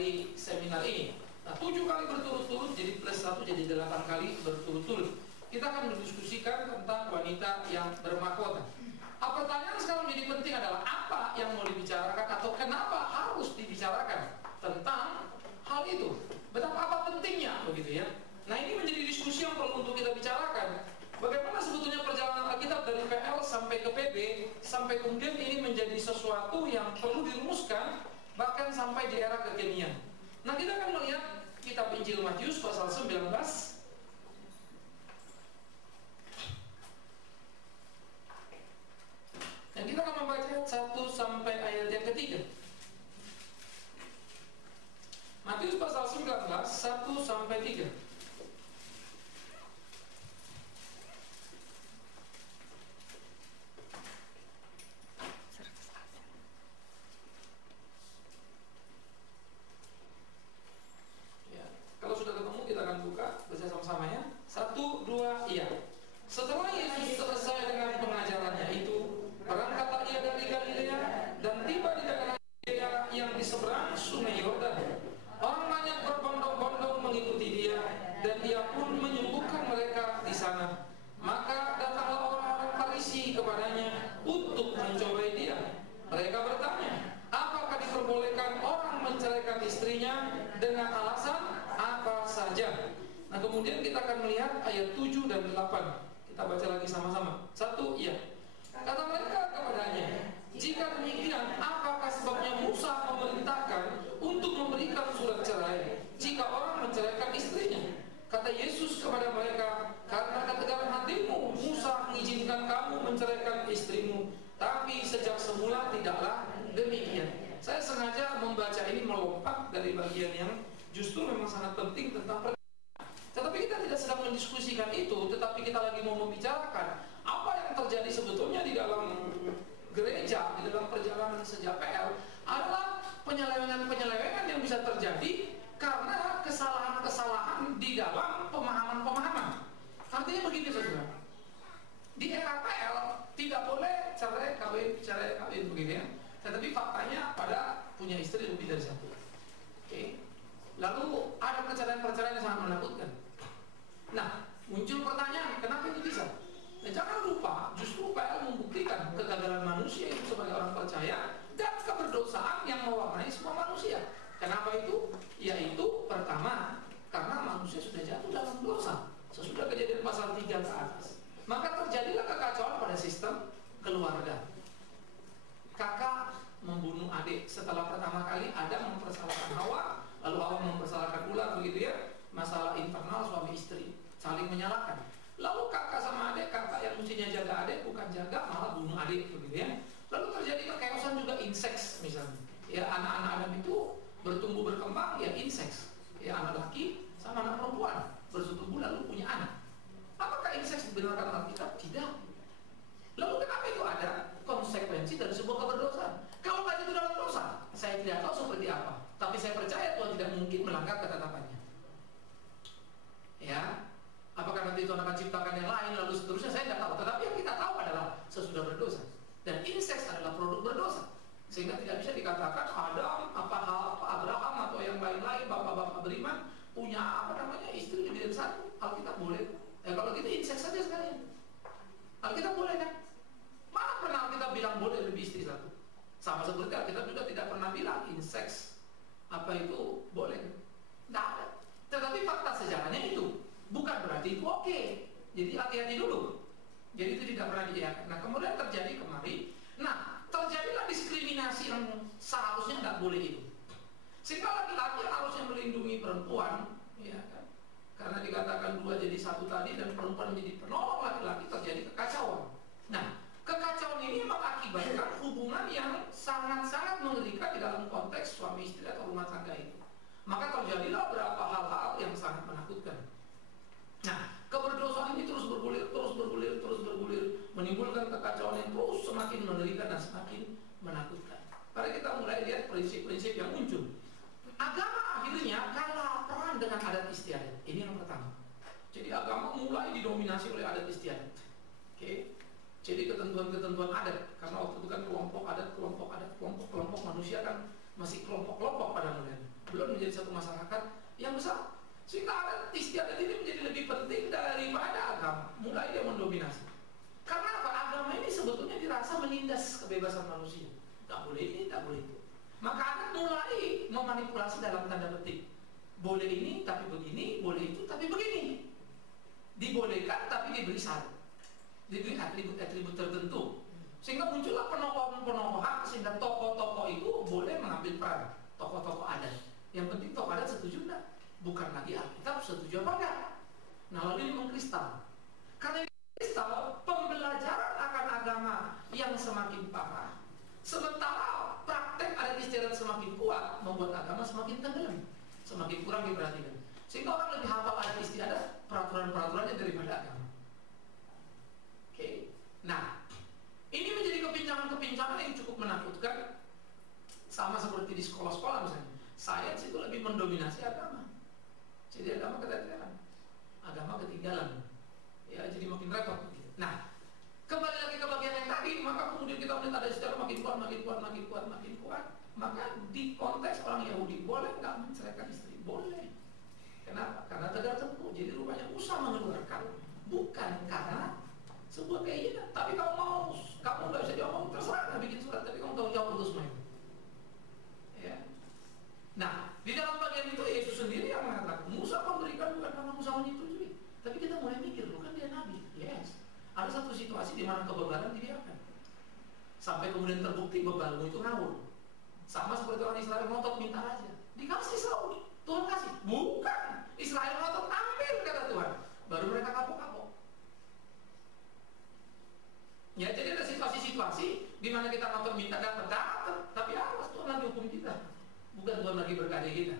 dari seminar ini. Nah, 7 kali berturut-turut, jadi plus 1 jadi 8 kali berturut-turut. Kita akan mendiskusikan tentang wanita yang bermahkota. Pertanyaan sekarang menjadi penting adalah apa yang mau dibicarakan atau kenapa harus dibicarakan tentang hal itu. Betapa pentingnya begitu ya. Nah, ini menjadi diskusi yang perlu untuk kita bicarakan. Bagaimana sebetulnya perjalanan Alkitab dari PL sampai ke PB, sampai kemudian ini menjadi sesuatu yang perlu dirumuskan bahkan sampai di era kekinian. Nah, kita akan melihat kitab Injil Matius pasal 19. Dan kita akan membaca 1 sampai ayat yang ketiga. Matius pasal 19, 1 sampai 3. Kalau sudah ketemu kita akan buka, baca sama-sama ya. 1, 2, iya. Setelah Yesus selesai dengan pengajarannya itu, berangkatlah ia dari Galilea dan tiba di daerah Galilea yang di seberang sungai Yordan. Orang banyak berbondong-bondong mengikuti dia, dan dia pun menyembuhkan mereka di sana. Maka datanglah orang-orang Farisi kepadanya untuk mencobai dia. Mereka bertanya, apakah diperbolehkan orang menceraikan istrinya dengan alasan apa saja? Nah, kemudian kita akan melihat ayat 7 dan 8. Kita baca lagi sama-sama. 1, iya. Kata mereka kepadanya, jika demikian, apakah sebabnya Musa memerintahkan untuk memberikan surat cerai jika orang menceraikan istrinya? Kata Yesus kepada mereka, karena ketegaran hatimu, Musa mengizinkan kamu menceraikan istrimu, tapi sejak semula tidaklah demikian. Saya sengaja membaca ini melompat dari bagian yang justru memang sangat penting tentang pernikahan. Tetapi kita tidak sedang mendiskusikan itu, tetapi kita lagi mau membicarakan apa yang terjadi sebetulnya di dalam gereja, di dalam perjalanan sejak PL adalah penyelewengan-penyelewengan yang bisa terjadi karena kesalahan-kesalahan di dalam pemahaman-pemahaman. Artinya begini saudara, di era PL tidak boleh cerai kawin begitu ya. Tetapi faktanya pada punya istri lebih dari satu. Oke. Lalu ada perceraian-perceraian yang sangat menakutkan. Nah, muncul pertanyaan, kenapa itu bisa? Nah, jangan lupa, justru PL membuktikan kegagalan manusia itu sebagai orang percaya dan keberdosaan yang mewarnai semua manusia. Kenapa itu? Yaitu pertama, karena manusia sudah jatuh dalam dosa sesudah Kejadian pasal 3 ke atas. Maka terjadilah kekacauan pada sistem keluarga. Kakak membunuh adik. Setelah pertama kali Adam mempersalahkan Hawa, lalu Hawa mempersalahkan ular, begitu ya. Masalah internal suami istri saling menyalahkan. Lalu kakak sama adik, kakak yang mestinya jaga adik bukan jaga, malah bunuh adik, begitu ya. Lalu terjadi kekeosan juga inseks misalnya. Ya, anak-anak Adam itu bertumbuh berkembang ya inseks. Ya, anak laki sama anak perempuan bersetubuh lalu punya anak. Apakah inseks dibenarkan Alkitab? Tidak. Lalu kenapa itu ada konsekuensi dari sebuah keberdosaan? Kalau nggak itu dalam dosa, saya tidak tahu seperti apa. Tapi saya percaya Tuhan tidak mungkin melanggar ketetapannya. Ya, apakah nanti Tuhan akan ciptakan yang lain lalu seterusnya saya tidak tahu. Tetapi yang kita tahu adalah sesudah berdosa. Dan inseks adalah produk berdosa. Sehingga tidak bisa dikatakan Adam, Abraham atau yang lain-lain bapak-bapak beriman punya istri lebih dari satu. Alkitab boleh. Kalau gitu inseks saja sekalian. Alkitab boleh kan? Mana pernah Alkitab bilang boleh lebih istri satu? Sama seperti Alkitab juga tidak pernah bilang inseks itu boleh. Tidak ada. Tetapi fakta sejarahnya itu bukan berarti itu oke. Jadi hati-hati dulu. Jadi itu tidak pernah diiakan. Nah, kemudian terjadi kemari. Nah, terjadilah diskriminasi yang seharusnya tidak boleh itu. Sehingga laki-laki yang harusnya melindungi perempuan, ya kan? Karena dikatakan 2 jadi 1 tadi dan perempuan menjadi penolong laki-laki, terjadi kekacauan. Nah, kekacauan ini mengakibatkan hubungan yang sangat-sangat mengerikan di dalam konteks suami istri atau rumah tangga itu. Maka terjadilah beberapa hal-hal yang sangat menakutkan. Nah, keberdosaan ini terus bergulir, menimbulkan kekacauan yang terus semakin mengerikan dan semakin menakutkan. Mari kita mulai lihat prinsip-prinsip yang muncul. Agama akhirnya kalah peran dengan adat istiadat. Ini yang pertama. Jadi agama mulai didominasi oleh adat istiadat. Oke. Jadi ketentuan-ketentuan adat, karena waktu itu kan kelompok adat, kelompok manusia kan masih kelompok-kelompok pada mulanya. Belum menjadi satu masyarakat yang besar. Sehingga adat istiadat ini menjadi lebih penting daripada agama. Mulai dia mendominasi. Karena apa? Agama ini sebetulnya dirasa menindas kebebasan manusia. Tak boleh ini, tak boleh itu. Maka adat mulai memanipulasi dalam tanda petik. Boleh ini tapi begini, boleh itu tapi begini. Dibolehkan tapi diberi syarat, diberi atribut-atribut tertentu. Sehingga muncullah penokohan-penokohan, sehingga tokoh-tokoh itu boleh mengambil peran. Tokoh-tokoh adat. Yang penting tokoh adat setuju enggak? Bukan lagi Alkitab setuju apa enggak. Nah lalu ini mengkristal. Karena ini kristal, pembelajaran akan agama yang semakin parah, sementara praktek adat istiadat semakin kuat, membuat agama semakin tenggelam, semakin kurang diperhatikan. Sehingga orang lebih hafal adat istiadat, peraturan-peraturannya daripada agama. Oke. Nah, ini menjadi kepincangan-kepincangan yang cukup menakutkan. Sama seperti di sekolah-sekolah misalnya, sains itu lebih mendominasi agama. Jadi agama ketinggalan, agama ketinggalan. Ya, jadi makin repot. Nah, kembali lagi ke bagian yang tadi, maka kemudian kita melihat ada sejarah makin kuat, makin kuat, makin kuat, makin kuat. Maka di konteks orang Yahudi, boleh nggak menceraikan istri? Boleh. Kenapa? Karena tegar tempur. Jadi rupanya usaha mengeluarkan, bukan karena sebuah keinginan. Tapi kamu mau, kamu nggak bisa diomong, terserah nggak bikin surat, tapi kamu tahu jawab terus main. Ya. Nah, di dalam bagian itu Yesus sendiri yang mengatakan, Musa memberikan bukan karena Musa menyetujui. Tapi kita mulai mikir, loh kan dia nabi. Yes. Ada satu situasi di mana kebebalan dibiarkan. Sampai kemudian terbukti bebalmu itu ngawur. Sama seperti orang Israel ngotot minta raja. Dikasih Saul, Tuhan kasih. Bukan. Israel ngotot ambil kata Tuhan. Baru mereka kapok-kapok. Ya, jadi ada situasi-situasi di mana kita ngotot minta dapat, tapi awas Tuhan lagi hukum kita. Bukan Tuhan lagi berkati kita.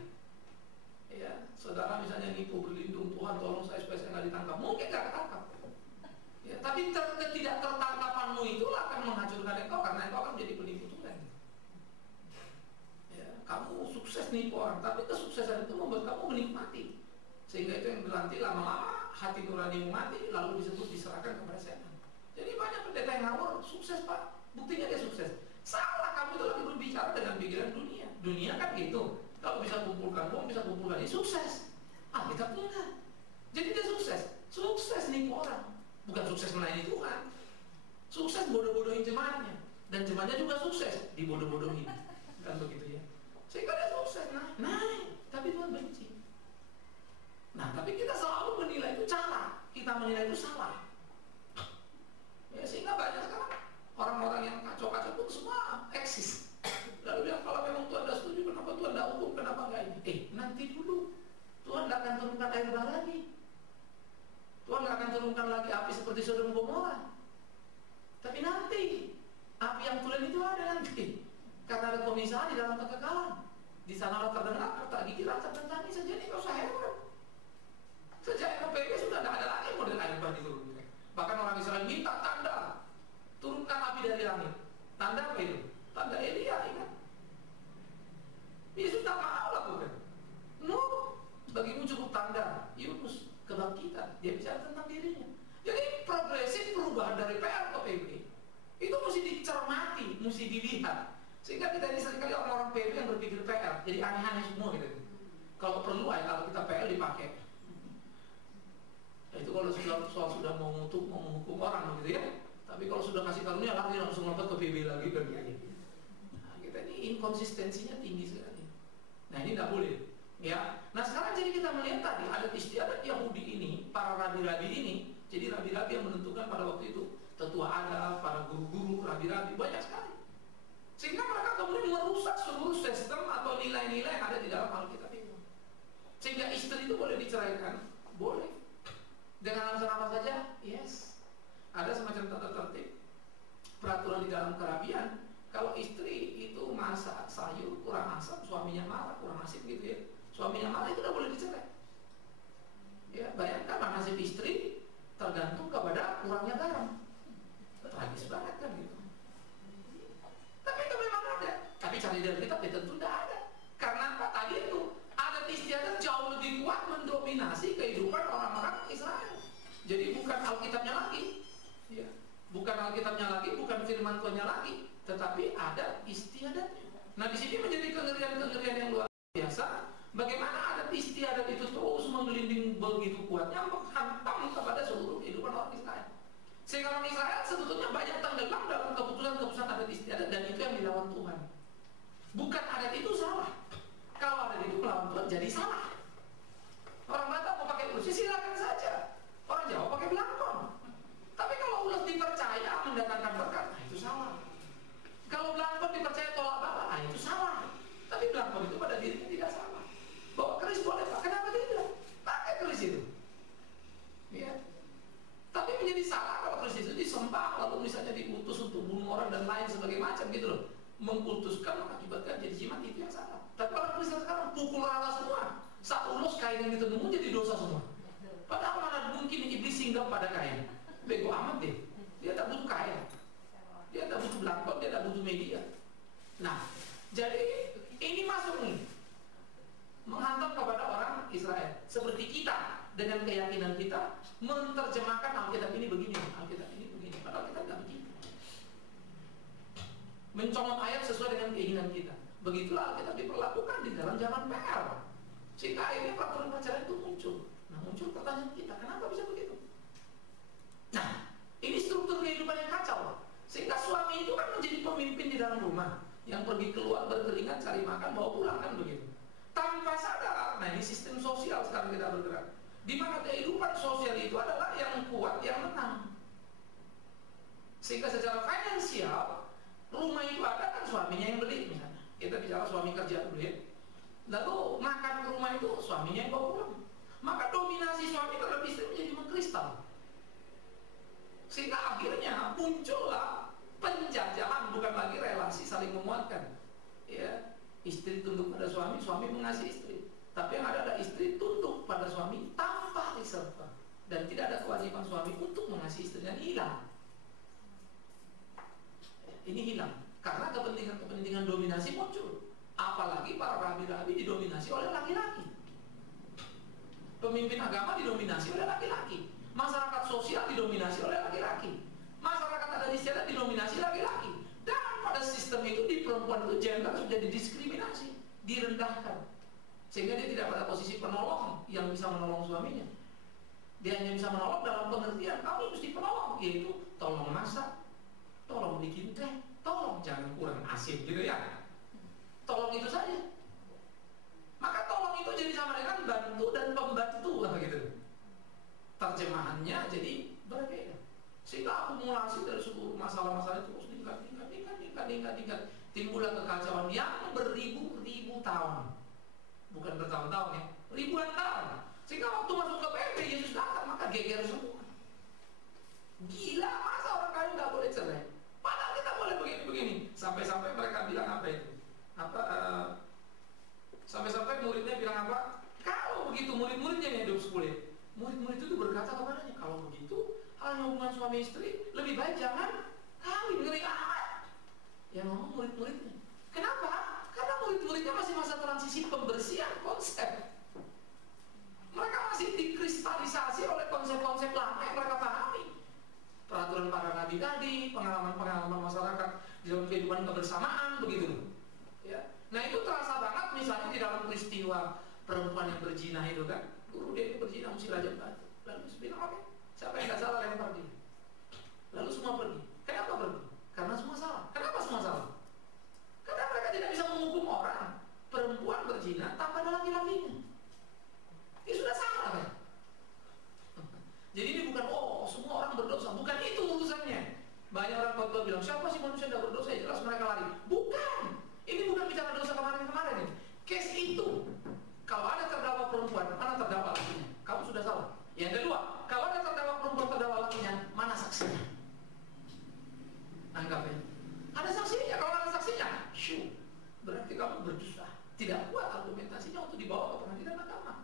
Ya, saudara misalnya nipu berlindung, Tuhan tolong saya supaya saya nggak ditangkap, mungkin nggak ketangkap. Ya, tapi tidak tertangkapanmu itulah akan menghancurkan engkau karena engkau akan menjadi penipu Tuhan. Ya, kamu sukses nipu orang, tapi kesuksesan itu membuat kamu menikmati, sehingga itu yang berlanti lama-lama hati nuranimu mati, lalu disebut diserahkan kepada setan. Jadi banyak pendeta yang ngawur, sukses pak, buktinya dia sukses. Salah, kamu itu lagi berbicara dengan pikiran dunia. Dunia kan gitu. Kalau bisa kumpulkan uang, bisa kumpulkan ini, sukses. Kita enggak. Jadi dia sukses. Sukses nipu orang. Bukan sukses melayani Tuhan. Sukses bodoh-bodohin jemaatnya. Dan jemaatnya juga sukses, dibodoh-bodohin. Kan begitu ya. Sehingga dia sukses, naik. Tapi Tuhan benci. Nah, tapi kita selalu menilai itu salah. Kita menilai itu salah. Ya, sehingga banyak sekarang orang-orang yang kacau-kacau pun semua eksis. Lalu bilang kalau memang Tuhan tidak setuju, kenapa Tuhan tidak hukum, kenapa enggak ini? Nanti dulu Tuhan tidak akan turunkan air bah lagi. Tuhan tidak akan turunkan lagi api seperti Sodom Gomora. Tapi nanti api yang tulen itu ada nanti. Karena ada pemisahan di dalam kekekalan. Di sana terdengar kata gigi rasa dan tangis saja, ini nggak usah heran. Sejak MPB sudah tidak ada lagi model air bah diturunkan. Bahkan orang Israel minta tanda, turunkan api dari langit. Tanda apa itu? Tanda Elia, ingat? Yesus tak mau lakukan. No, bagimu cukup tanda Yunus kebangkitan. Dia bicara tentang dirinya. Jadi progresif perubahan dari PR ke PB itu mesti dicermati, mesti dilihat. Sehingga kita ini seringkali orang-orang PB yang berpikir PR jadi aneh-aneh semua gitu. Kalau perlu kalau kita PR dipakai. Nah, itu kalau sudah mau menghukum orang gitu ya. Tapi kalau sudah kasih karunia lagi langsung lompat ke PB lagi dan gitu. Nah, kita ini inkonsistensinya tinggi sekali. Nah, ini tidak boleh. Ya. Nah, sekarang jadi kita melihat tadi adat istiadat Yahudi ini, para rabi-rabi ini, jadi rabi-rabi yang menentukan pada waktu itu tetua adat, para guru-guru, rabi-rabi banyak sekali. Sehingga mereka kemudian merusak seluruh sistem atau nilai-nilai yang ada di dalam Alkitab itu. Sehingga istri itu boleh diceraikan, boleh. Dengan alasan apa saja? Yes. Ada semacam tata tertib peraturan di dalam kerabian. Kalau istri itu masak sayur kurang asam, suaminya marah, kurang asin gitu ya, suaminya marah, itu udah boleh dicerai. Ya, bayangkan nasib istri tergantung kepada kurangnya garam. Tragis banget kan gitu. Tapi itu memang ada. Tapi cari dari kitab ya tentu tidak ada. Karena apa? Tadi itu adat istiadat jauh lebih kuat mendominasi kehidupan orang-orang Israel. Jadi bukan Alkitabnya lagi, ya. Bukan Alkitabnya lagi, bukan firman Tuhannya lagi, tetapi ada istiadatnya. Nah, di sini menjadi kengerian-kengerian yang luar biasa Bagaimana adat istiadat itu terus menggelinding begitu kuatnya menghantam kepada seluruh kehidupan orang Israel. Sehingga orang Israel sebetulnya banyak tenggelam dalam keputusan-keputusan adat istiadat, dan itu yang dilawan Tuhan. Bukan adat itu salah. Kalau adat itu melawan Tuhan jadi salah. Orang Batak mau pakai ulos silakan saja. Orang Jawa pakai belangkon. Tapi kalau ulos dipercaya mendatangkan berkat, nah itu salah. Kalau belangkon dipercaya tolak bala, nah itu salah. Tapi belangkon itu pada dirinya tidak salah. Bawa keris boleh Pak, kenapa tidak? Pakai keris itu. Ya. Tapi menjadi salah kalau keris itu disembah, lalu misalnya diutus untuk bunuh orang dan lain sebagai macam gitu loh. Mengkultuskan mengakibatkan jadi jimat, itu yang salah. Tapi orang Kristen sekarang pukul rata semua. Satu ulos kain yang ditenun jadi dosa semua. Padahal mana mungkin iblis singgah pada kain. Bego amat deh. Dia tak butuh kain, dia tak butuh belangkon, dia tak butuh media. Nah, jadi ini masuk nih menghantam kepada orang Israel. Seperti kita dengan keyakinan kita menerjemahkan Alkitab ini begini, Alkitab ini begini. Padahal kita tidak begitu. Mencomot ayat sesuai dengan keinginan kita. Begitulah Alkitab diperlakukan di dalam zaman PR. Sehingga akhirnya peraturan pacaran itu muncul. Nah, muncul pertanyaan kita, kenapa bisa begitu? Nah, ini struktur kehidupan yang kacau. Sehingga suami itu kan menjadi pemimpin di dalam rumah, yang pergi keluar berkeringat cari makan bawa pulang, kan begitu. Tanpa sadar, nah ini sistem sosial sekarang kita bergerak, di mana kehidupan sosial itu adalah yang kuat yang menang. Sehingga secara finansial rumah itu ada kan suaminya yang beli misalnya. Kita bicara suami kerja duit, lalu makan ke rumah itu suaminya yang bawa pulang. Maka dominasi suami terhadap istri menjadi mengkristal. Sehingga akhirnya muncullah penjajahan, bukan lagi relasi saling memuatkan. Ya, istri tunduk pada suami, suami mengasihi istri. Tapi yang ada adalah istri tunduk pada suami tanpa reserve, dan tidak ada kewajiban suami untuk mengasihi istrinya. Ini hilang. Ini hilang karena kepentingan dominasi muncul. Apalagi para rabi-rabi didominasi oleh laki-laki. Pemimpin agama didominasi oleh laki-laki. Masyarakat sosial didominasi oleh laki-laki. Masyarakat adat istiadat didominasi laki-laki. Dan pada sistem itu di perempuan itu gender sudah didiskriminasi, direndahkan. Sehingga dia tidak pada posisi penolong yang bisa menolong suaminya. Dia hanya bisa menolong dalam pengertian kamu mesti penolong, yaitu tolong masak, tolong bikin teh, tolong jangan kurang asin gitu ya. Tolong itu saja. Maka tolong itu jadi sama dengan bantu dan pembantu lah gitu. Terjemahannya jadi berbeda. Sehingga akumulasi dari seluruh masalah-masalah itu terus tingkat. Timbullah kekacauan yang beribu-ribu tahun. Bukan bertahun-tahun ya, ribuan tahun. Sehingga waktu masuk ke PB Yesus datang, maka geger semua. Gila, masa orang kaya nggak boleh cerai? Padahal kita boleh begini-begini. Sampai-sampai mereka bilang apa itu? Sampai-sampai muridnya bilang apa? Kalau begitu murid-muridnya yang hidup sepulit. Murid-murid itu berkata kepadanya, kalau begitu hanya hubungan suami istri, lebih baik jangan kawin, ngeri amat. Yang ngomong murid-muridnya. Kenapa? Karena murid-muridnya masih masa transisi pembersihan konsep. Mereka masih dikristalisasi oleh konsep-konsep lama yang mereka pahami. Peraturan para nabi tadi, pengalaman-pengalaman masyarakat di dalam kehidupan kebersamaan, begitu. Ya. Nah itu terasa banget misalnya di dalam peristiwa perempuan yang berzina itu kan. Guru dia berzina mesti rajam batu. Lalu bilang oke, siapa yang tidak salah lempar dia. Lalu semua pergi. Kenapa pergi? Karena semua salah. Kenapa semua salah? Karena mereka tidak bisa menghukum orang perempuan berzina tanpa ada laki-lakinya. Ini sudah salah kan? Jadi ini bukan semua orang berdosa, bukan itu urusannya. Banyak orang khotbah bilang siapa sih manusia tidak berdosa, ya jelas mereka lari. Bukan. Ini bukan bicara dosa kemarin-kemarin ini. Case itu, kalau ada terdakwa perempuan, mana terdakwa lakinya? Kamu sudah salah. Yang kedua, kalau ada terdakwa perempuan terdakwa lakinya, mana saksinya? Anggapnya ada saksinya. Kalau ada saksinya, berarti kamu berdosa. Tidak kuat argumentasinya untuk dibawa ke pengadilan agama.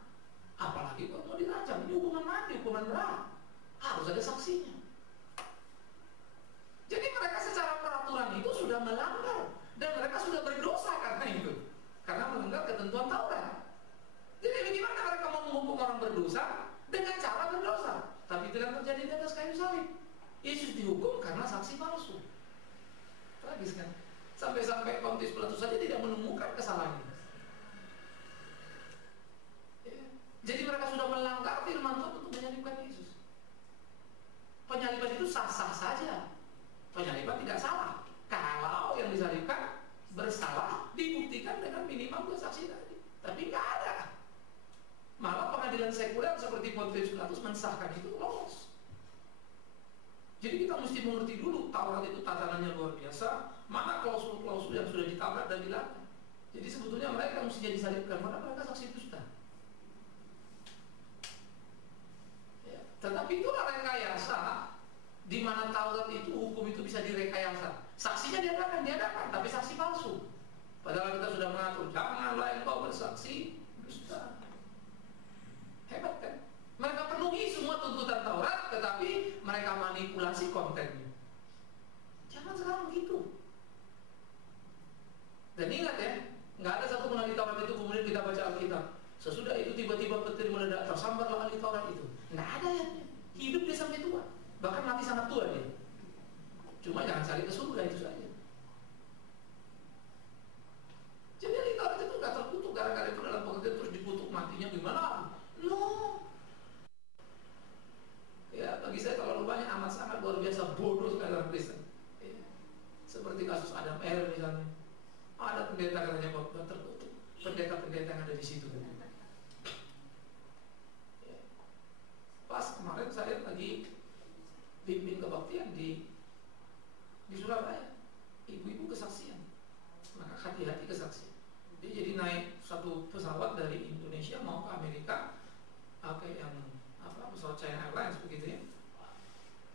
Apalagi kalau mau dirajam, ini hukuman mati, hukuman berat. Harus ada saksinya. Jadi mereka secara peraturan itu sudah melanggar, dan mereka sudah berdosa karena itu, karena melanggar ketentuan Taurat. Jadi bagaimana mereka mau menghukum orang berdosa dengan cara berdosa? Tapi itu yang terjadi di atas kayu salib. Yesus dihukum karena saksi palsu. Tragis kan? Sampai-sampai Pontius Pilatus saja tidak menemukan kesalahannya. 52 saksi tadi, tapi nggak ada. Malah pengadilan sekuler seperti Pontius Pilatus mensahkan itu lolos. Jadi kita mesti mengerti dulu Taurat itu tatanannya luar biasa, mana klausul-klausul yang sudah ditabrak dan dilanggar. Jadi sebetulnya mereka mestinya disalibkan karena mereka saksi dusta. Ya. Tetapi itulah rekayasa di mana Taurat itu, hukum itu bisa direkayasa. Saksinya diadakan, tapi saksi palsu. Padahal kita sudah mengatur janganlah engkau bersaksi dusta. Hebat kan? Mereka penuhi semua tuntutan Taurat, tetapi mereka manipulasi kontennya. Jangan sekarang gitu. Dan ingat ya, nggak ada satu pun ahli Taurat itu kemudian kita baca Alkitab. Sesudah itu tiba-tiba petir meledak, tersambarlah ahli Taurat itu. Nggak ada ya. Hidup dia sampai tua, bahkan mati sangat tua dia. Cuma jangan cari ke surga itu saja. Jadi ahli Taurat itu nggak terkutuk gara-gara itu dalam pengertian terus dikutuk matinya gimana? No. Ya bagi saya terlalu banyak amat sangat luar biasa bodoh sekali dalam Kristen. Ya. Seperti kasus Adam R misalnya. Ada pendeta katanya bahwa terkutuk. Pendeta-pendeta yang ada di situ. Ya. Pas kemarin saya lagi bimbing kebaktian di Surabaya. Ibu-ibu kesaksian. Maka hati-hati kesaksian. Dia jadi naik satu pesawat dari Indonesia mau ke Amerika, pakai yang pesawat China Airlines begitu ya.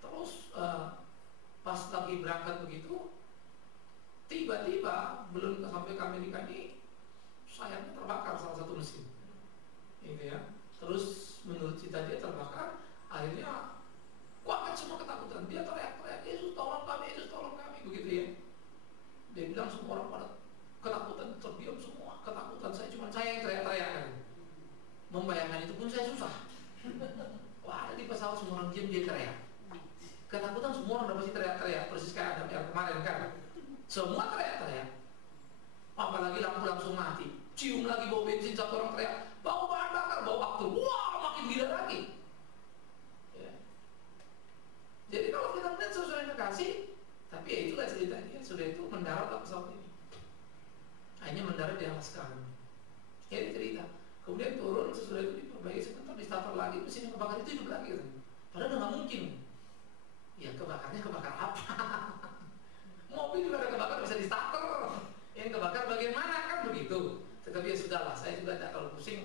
Terus pas lagi berangkat begitu, tiba-tiba belum sampai ke Amerika ini sayapnya terbakar salah satu mesin, gitu ya. Terus menurut cerita dia terbakar, akhirnya kuat semua ketakutan. Dia teriak-teriak, Yesus tolong kami, Yesus tolong kami, begitu ya. Dia bilang semua orang pada ketakutan, terdiam semua, ketakutan. Saya yang teriak-teriak. Membayangkan itu pun saya susah. Wah, ada di pesawat semua orang diam, dia teriak. Ketakutan semua orang udah pasti teriak-teriak, persis kayak Adam yang kemarin kan. Semua teriak-teriak. Apalagi lampu langsung mati. Cium lagi bau bensin, satu orang teriak, bau bahan bakar, bau aktul. Wah, makin gila lagi. Ya. Jadi kalau kita melihat sesuai yang kasih, tapi ya itulah ceritanya. Sudah itu mendaratlah pesawat ini. Hanya mendarat di Alaska. Ya cerita. Kemudian turun, sesudah itu diperbaiki sebentar, di starter lagi, mesin yang kebakar itu hidup lagi kan? Padahal udah nggak mungkin. Ya kebakarnya kebakar apa? Mobil juga ada kebakar bisa di starter. Yang kebakar bagaimana kan begitu. Tetapi ya sudahlah, saya juga tidak terlalu pusing.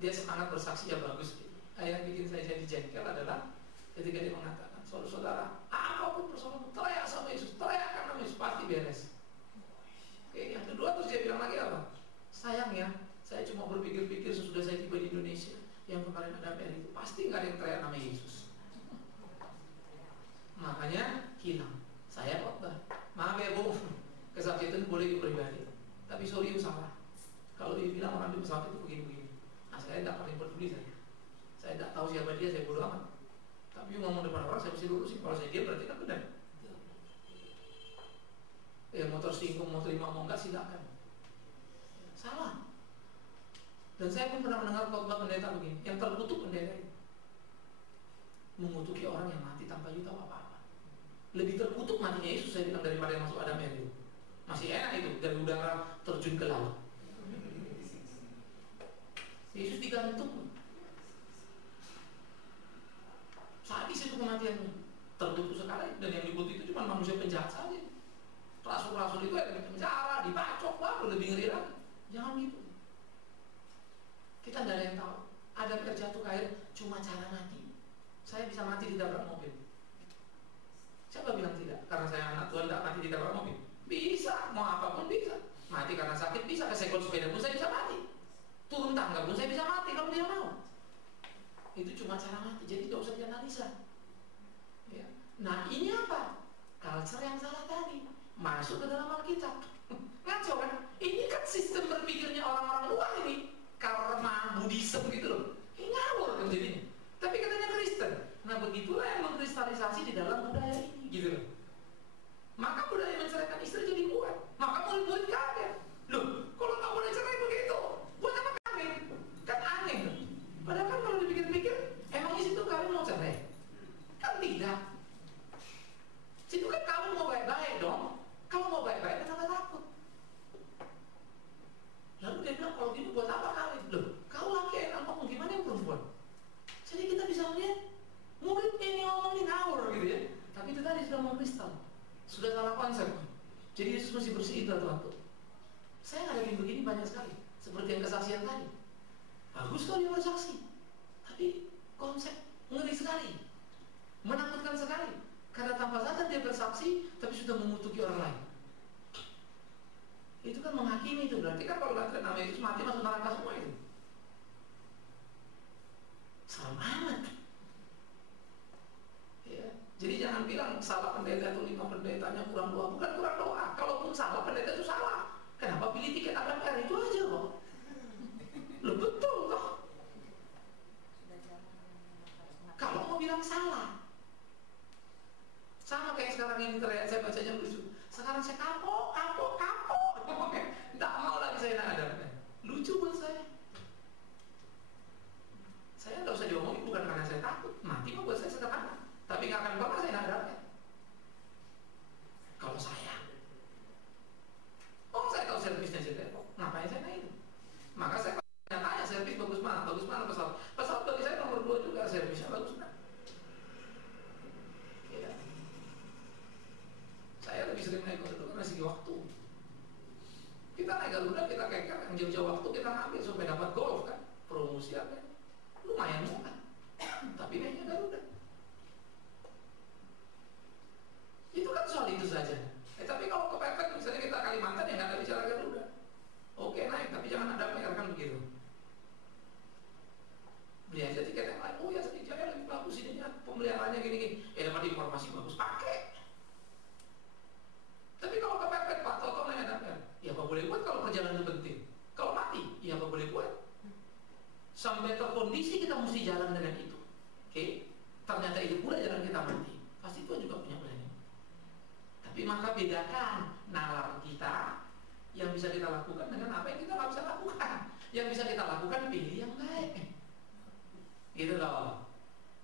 Dia semangat bersaksi ya bagus. Gitu. Yang bikin saya jadi jengkel adalah ketika dia mengatakan, saudara-saudara, apapun persoalan, teriak sama Yesus, teriakkan nama Yesus, pasti beres. Oke, yang kedua terus dia bilang lagi apa? Sayang ya, saya cuma berpikir-pikir sesudah saya tiba di Indonesia, yang kemarin ada PR itu pasti nggak ada yang teriak nama Yesus. Makanya hilang. Saya khotbah, maaf ya Bu, kesaksian boleh dipribadi, tapi sorry salah. Kalau dia bilang orang di pesawat itu begini-begini, nah saya tidak paling peduli saya tidak tahu siapa dia, saya bodoh amat. Tapi ngomong depan orang saya mesti lurusin. Kalau saya diam berarti kan benar. Ya motor singgung, mau terima mau enggak silakan. Salah. Dan saya pun pernah mendengar khotbah pendeta begini, yang terkutuk pendeta itu mengutuki orang yang mati tanpa you tahu apa-apa. Lebih terkutuk matinya Yesus, saya bilang, daripada yang masuk Adam yang itu. Masih enak itu dari udara terjun ke laut. Yesus digantung. Sadis itu kematiannya, tertutup sekali. Dan yang diikuti itu cuma manusia penjahat saja. Rasul-rasul itu ada di penjara, dibacok, baru lebih ngeri lagi. Jangan gitu. Kita tidak ada yang tahu. Ada terjatuh ke air, cuma cara mati. Saya bisa mati ditabrak mobil. Siapa bilang tidak? Karena saya anak Tuhan tidak mati ditabrak mobil. Bisa, mau apapun bisa. Mati karena sakit bisa, kesenggol sepeda pun saya bisa mati. Turun tangga pun saya bisa mati kalau dia mau. Itu cuma cara mati, jadi tidak usah dianalisa. Ya. Nah ini apa? Culture yang salah tadi. Masuk ke dalam Alkitab. Ngaco kan? Ini kan sistem berpikirnya orang-orang luar ini. Karma, Buddhism gitu loh. Ini ngawur kan jadinya. Tapi katanya Kristen. Nah begitulah yang mengkristalisasi di dalam budaya ini gitu loh. Maka budaya menceraikan istri jadi kuat. Maka murid-murid kaget. Loh, kalau tak boleh cerai begitu, buat apa kawin? Kan aneh loh. Padahal kan kalau dipikir-pikir, emang isi itu kawin mau cerai? Kan tidak. Situ kan kamu mau baik-baik dong. Kalau mau baik-baik, kenapa takut? Lalu Seperti yang kesaksian tadi. Bagus kalau dia bersaksi, tapi konsep ngeri sekali, menakutkan sekali. Karena tanpa sadar dia bersaksi, tapi sudah mengutuki orang lain. Itu kan menghakimi itu. Berarti kan kalau nama Yesus mati masuk neraka semua itu. Serem amat. Ya. Jadi jangan bilang salah pendeta itu 5 pendetanya kurang doa. Bukan kurang doa. Kalaupun salah pendeta itu salah. Kenapa pilih tiket APR itu aja kok? Loh betul kok. Kalau mau bilang salah, sama kayak sekarang ini teriak, saya bacanya lucu. Sekarang saya kapok. Tidak mau lagi saya nak ada. Lucu buat saya. Saya tidak usah diomongin, bukan karena saya takut. Mati mah buat saya sederhana. Tapi nggak akan pernah saya nak ada. Kalau saya, saya tahu servisnya jadi ngapain saya naik itu? Maka saya tanya servis bagus mana pesawat. Pesawat bagi saya nomor 2 juga, servisnya bagus mana? Ya. Saya lebih sering naik itu karena segi waktu. Kita naik Garuda, kita keker yang jauh-jauh waktu kita ngambil sampai dapat golf kan, promosi apa? Lumayan murah. Tapi naiknya Garuda. Itu kan soal itu saja. Tapi kalau kepepet misalnya kita Kalimantan ya nggak ada bicara Garuda. Oke naik, tapi jangan ada PR kan begitu. Beli aja tiket yang lain. Oh ya Sriwijaya lebih bagus ininya, pemeliharaannya gini-gini. Dapat informasi bagus, pakai. Tapi kalau kepepet Pak Toto nanya ada PR. Ya apa boleh buat kalau perjalanan itu penting. Kalau mati, ya apa boleh buat. Sampai terkondisi kita mesti jalan dengan itu. Oke, ternyata itu pula jalan kita mati. Pasti Tuhan juga punya planning. Tapi maka bedakan nalar kita yang bisa kita lakukan dengan apa yang kita nggak bisa lakukan. Yang bisa kita lakukan pilih yang baik. Gitu loh.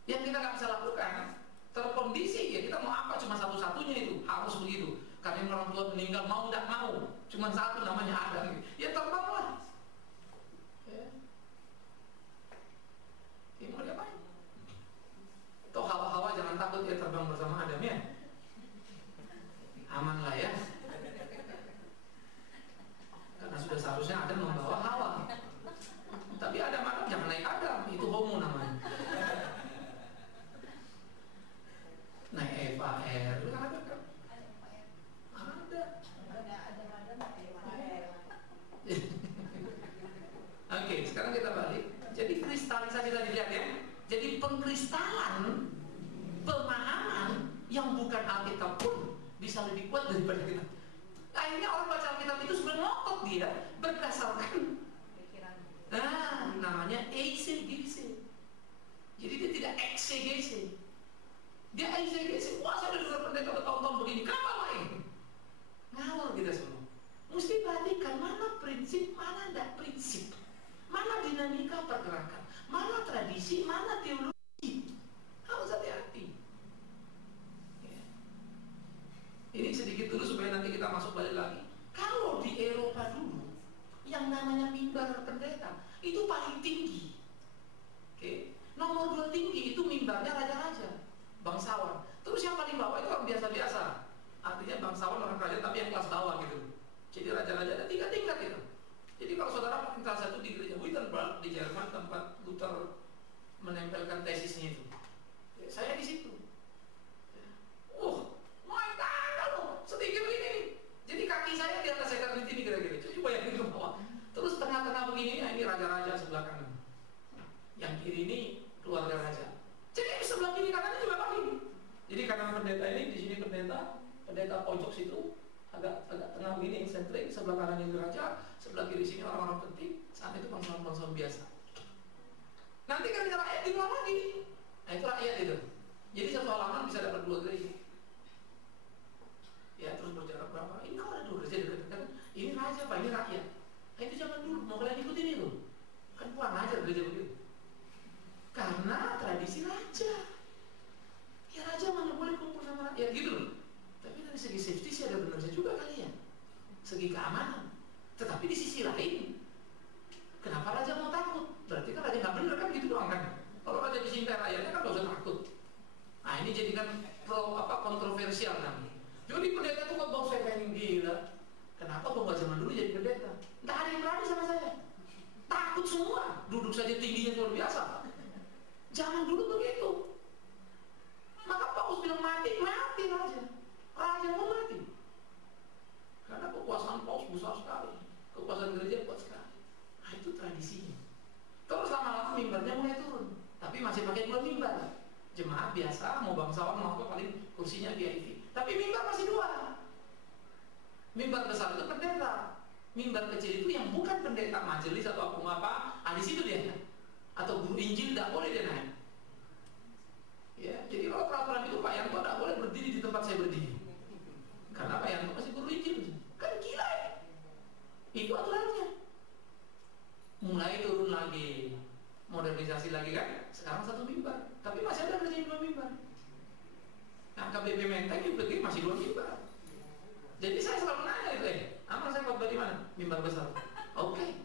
Yang kita nggak bisa lakukan terkondisi ya kita mau apa cuma satu-satunya itu harus begitu. Karena orang tua meninggal mau tidak mau cuma satu namanya Adam. Ya terbanglah. Ya mau diapain? Toh Hawa-Hawa jangan takut dia terbang bersama Adam ya. Aman lah ya. Karena sudah seharusnya Adam membawa Hawa. Tapi Adam jangan naik Adam, itu homo namanya. Naik Eva, itu kan ada kan? Ada. Oke, sekarang kita balik. Jadi kristalisasi tadi lihat ya. Jadi pengkristalan pemahaman yang bukan Alkitab pun bisa lebih kuat daripada kita. Akhirnya orang baca Alkitab itu sebenarnya ngotot dia berdasarkan pikiran. Namanya exegese. Jadi dia tidak exegese. Dia exegese. Wah saya udah dengar pendeta bertahun-tahun begini. Kenapa lain? Ngawur kita semua. Mesti perhatikan mana prinsip, mana tidak prinsip. Mana dinamika pergerakan, mana tradisi, mana teologi. Harus hati-hati. Ini sedikit dulu supaya nanti kita masuk balik lagi. Kalau di Eropa dulu, yang namanya mimbar pendeta itu paling tinggi. Oke, nomor 2 tinggi itu mimbarnya raja-raja, bangsawan. Terus yang paling bawah itu orang biasa-biasa. Artinya bangsawan orang raja tapi yang kelas bawah gitu. Jadi raja-raja ada 3 tingkat itu. Jadi kalau saudara minta satu di gereja Wittenberg di Jerman tempat Luther menempelkan tesisnya itu, saya di situ. Main tangga loh, sedikit begini nih. Jadi kaki saya di atas ekor ini kira-kira. Coba bayangin ke bawah. Terus tengah-tengah begini, ini raja-raja sebelah kanan. Yang kiri ini keluarga raja. Jadi sebelah kiri kanannya juga begini. Jadi kanan pendeta ini, di sini pendeta pojok situ, agak tengah begini, sentrik. Sebelah kanan ini raja, sebelah kiri sini orang-orang penting. Saat itu bangsawan-bangsawan biasa. Nanti kan ada rakyat di luar lagi. Nah itu rakyat itu. Jadi satu halaman bisa dapat 2 gereja. Ya terus berjarak berapa? Ini kalau ada 2 gereja dekat-dekat, ini raja apa? Ini rakyat. Nah itu zaman dulu, mau kalian ikutin itu? Kan kurang ajar gereja begitu. Karena tradisi raja. Ya raja mana boleh kumpul sama rakyat gitu loh. Tapi dari segi safety sih ada benarnya juga kali ya. Segi keamanan. Tetapi di sisi lain, kenapa raja mau takut? Berarti kan raja nggak benar kan gitu doang kan? Kalau raja disintai rakyatnya kan gak usah takut. Nah ini jadikan kontroversial namanya. Jadi pendeta itu kok bang saya pengen gila. Kenapa kok zaman dulu jadi pendeta? Nggak ada yang berani sama saya. semua, duduk saja tingginya luar biasa. Zaman dulu begitu. Maka Paus bilang mati raja. Raja pun mati. Karena kekuasaan Paus besar sekali, kekuasaan gereja kuat sekali. Nah, itu tradisinya. Terus lama-lama mimbarnya mulai turun, tapi masih pakai 2 mimbar. Jemaat biasa, mau bangsawan mau apa, paling kursinya VIP. Tapi mimbar masih 2. Mimbar besar itu pendeta, mimbar kecil itu yang bukan pendeta majelis atau apa, di situ dia. Atau guru Injil tidak boleh dia naik. Ya, jadi kalau peraturan itu Pak Yanto tidak boleh berdiri di tempat saya berdiri. Karena Pak Yanto masih guru Injil, kan gila ya. Itu aturannya. Mulai turun lagi, modernisasi lagi kan. Sekarang 1 mimbar, tapi masih ada kerja 2 mimbar. Nah, KBP Menteng juga masih 2 mimbar. Jadi saya selalu nanya itu, amal saya khotbah di mana? Mimbar besar. Oke.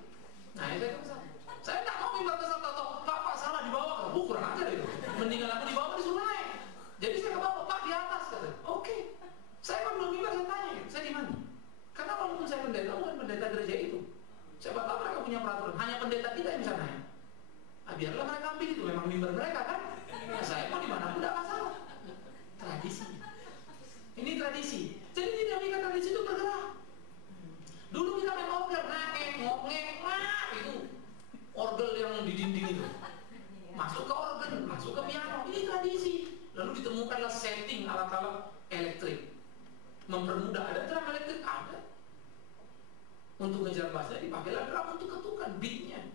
Nah, itu saya besar. Saya tidak mau mimbar besar atau Pak salah di bawah. Kurang ajar itu. Mendingan aku di bawah disuruh naik. Jadi saya ke bawah, Pak di atas kata. Oke. Saya mau belum mimbar, saya tanya, saya di mana? Karena walaupun saya pendeta, bukan pendeta gereja itu. Siapa tahu mereka punya peraturan. Hanya pendeta kita yang bisa naik. Nah, biarlah mereka ambil itu, memang mimbar mereka kan. Nah, saya mau di mana pun tidak masalah. Tradisi. Ini tradisi. Jadi dinamika tradisi itu bergerak. Dulu kita main orgel, ngek, itu orgel yang di dinding itu. Masuk ke organ, masuk ke piano. Ini tradisi. Lalu ditemukanlah setting alat-alat elektrik. Mempermudah, ada drum elektrik, ada. Untuk ngejar bassnya dipakailah drum untuk ketukan beatnya.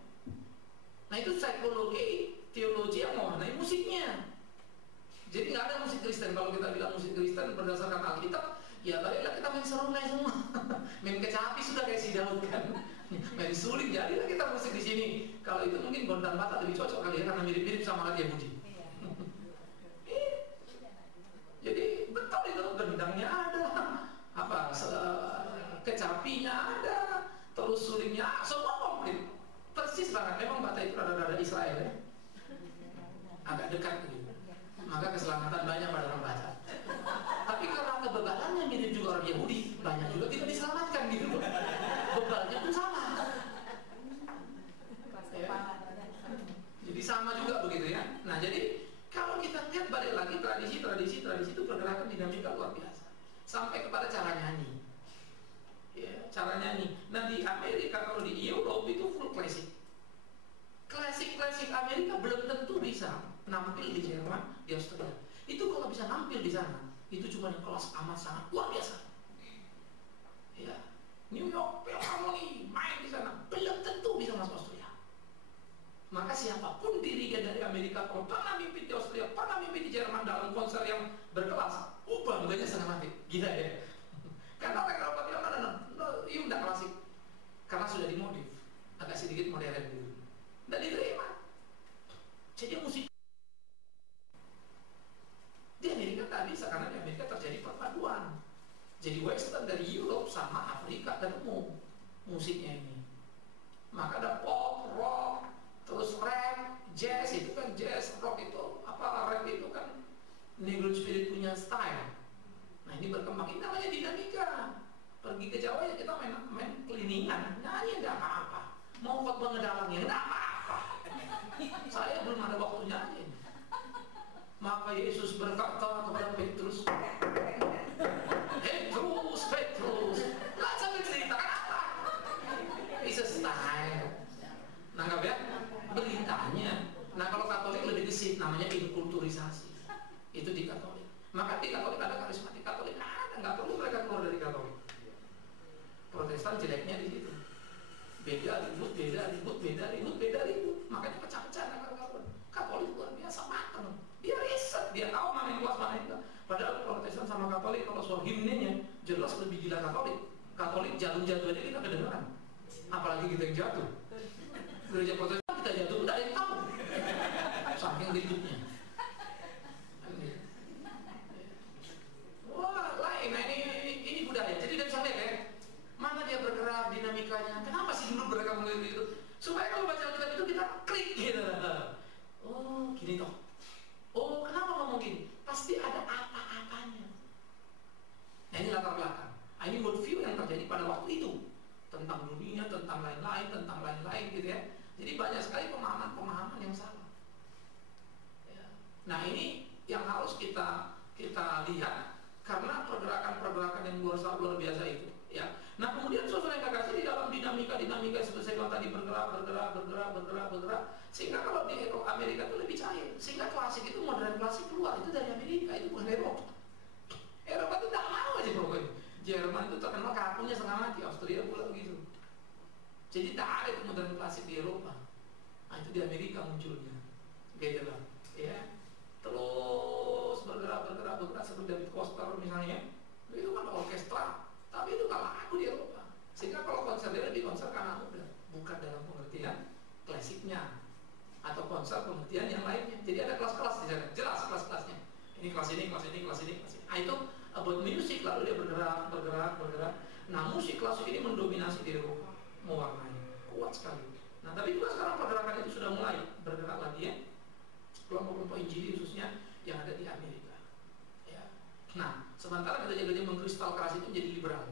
Nah itu psikologi, teologi yang mewarnai musiknya. Jadi nggak ada musik Kristen. Kalau kita bilang musik Kristen berdasarkan Alkitab, ya baliklah kita main serunai semua, main kecapi sudah kayak si Daud kan, main suling, jadilah kita musik di sini. Kalau itu mungkin Gondang Batak lebih cocok kali ya, karena mirip-mirip sama Raja Budi. Jadi betul itu, gendangnya ada, kecapinya ada, terus sulingnya, semua komplit. Persis banget, memang Batak itu rada-rada Israel ya, agak dekat gitu. Maka keselamatan banyak pada orang Batak. Tapi karena kebebalannya mirip juga orang Yahudi, banyak juga tidak diselamatkan gitu loh. Bebalnya pun sama. Ya. Jadi sama juga begitu ya. Nah jadi kalau kita lihat balik lagi tradisi itu pergerakan dinamika luar biasa. Sampai kepada cara nyanyi. Ya, cara nyanyi. Nah di Amerika, kalau di Eropa itu full klasik. Klasik Amerika belum tentu bisa nampil di Jerman, di Australia. Itu kalau bisa nampil di sana, itu cuma yang kelas amat sangat luar biasa. Ya, New York Philharmonic main di sana, belum tentu bisa masuk Australia. Maka siapapun dirinya dari Amerika, kalau pernah mimpi di Australia, pernah mimpi di Jerman dalam konser yang berkelas, bangganya setengah mati, gila ya. Karena orang Eropa bilang, ini udah klasik, karena sudah dimodif, agak sedikit modern dulu. Dan diterima. Jadi musik di Amerika tak bisa, karena di Amerika terjadi perpaduan. Jadi western dari Europe sama Afrika ketemu musiknya ini. Maka ada pop, rock, terus rap, jazz. Itu kan jazz, rock itu rap itu kan Negro Spirit punya style. Nah ini berkembang, ini namanya dinamika. Pergi ke Jawa ya kita main keliningan, nyanyi enggak apa-apa. Mau khotbah ngedalangnya enggak apa-apa. Saya belum ada waktu nyanyi. Maka Yesus berkata kepada Petrus, Petrus, lah sampai ceritakan apa? It's a style. Nangkap ya? Beritanya. Nah kalau Katolik lebih gesit, namanya inkulturisasi. Itu di Katolik. Maka di Katolik ada karismatik, Katolik ada, nggak perlu mereka keluar dari Katolik. Protestan jeleknya di situ. Beda ribut. Makanya pecah-pecah kawan-kawan. Katolik luar biasa matang. Dia riset, dia tahu mana yang luas, mana yang enggak. Padahal Protestan sama Katolik kalau soal himnenya jelas lebih gila Katolik. Katolik jatuh aja kita kedengeran. Apalagi kita yang jatuh. Gereja Protestan kita jatuh udah ada yang tahu. Saking ributnya. Wah, lain. Nah ini budaya. Jadi dari sana ya. Mana dia bergerak dinamikanya? Kenapa sih dulu mereka mulai itu? Supaya kalau baca Alkitab itu kita klik gitu. Oh, gini toh. Oh, kenapa ngomong gini? Pasti ada apa-apanya. Nah, ini latar belakang. Ini worldview yang terjadi pada waktu itu. Tentang dunia, tentang lain-lain gitu ya. Jadi Nah ini yang harus kita lihat, karena pergerakan-pergerakan yang luar biasa itu, ya. Nah kemudian saudara yang kasih di dalam dinamika seperti saya bilang tadi, bergerak, sehingga kalau di Amerika itu lebih cair, sehingga klasik itu, modern klasik keluar itu dari Amerika, itu bukan Eropa. Eropa itu tidak mau aja pokoknya. Jerman itu terkenal kakunya setengah mati, Austria pula begitu. Jadi tak ada itu modern klasik di Eropa. Nah itu di Amerika munculnya, gitu lah, ya. Terus bergerak seperti David Foster misalnya, itu kan orkestra, tapi itu nggak laku di Eropa. Sehingga kalau konser dia lebih konser karena muda, bukan dalam pengertian klasiknya atau konser pengertian yang lainnya. Jadi ada kelas-kelas di sana, jelas kelas-kelasnya. Ini kelas ini. Nah itu about music, lalu dia bergerak. Nah musik klasik ini mendominasi di Eropa, mewarnai, kuat sekali. Nah tapi juga sekarang pergerakan itu sudah mulai bergerak lagi, ya. Kelompok-kelompok Injili khususnya yang ada di Amerika, ya. Nah sementara gereja-gereja mengkristal keras itu jadi liberal,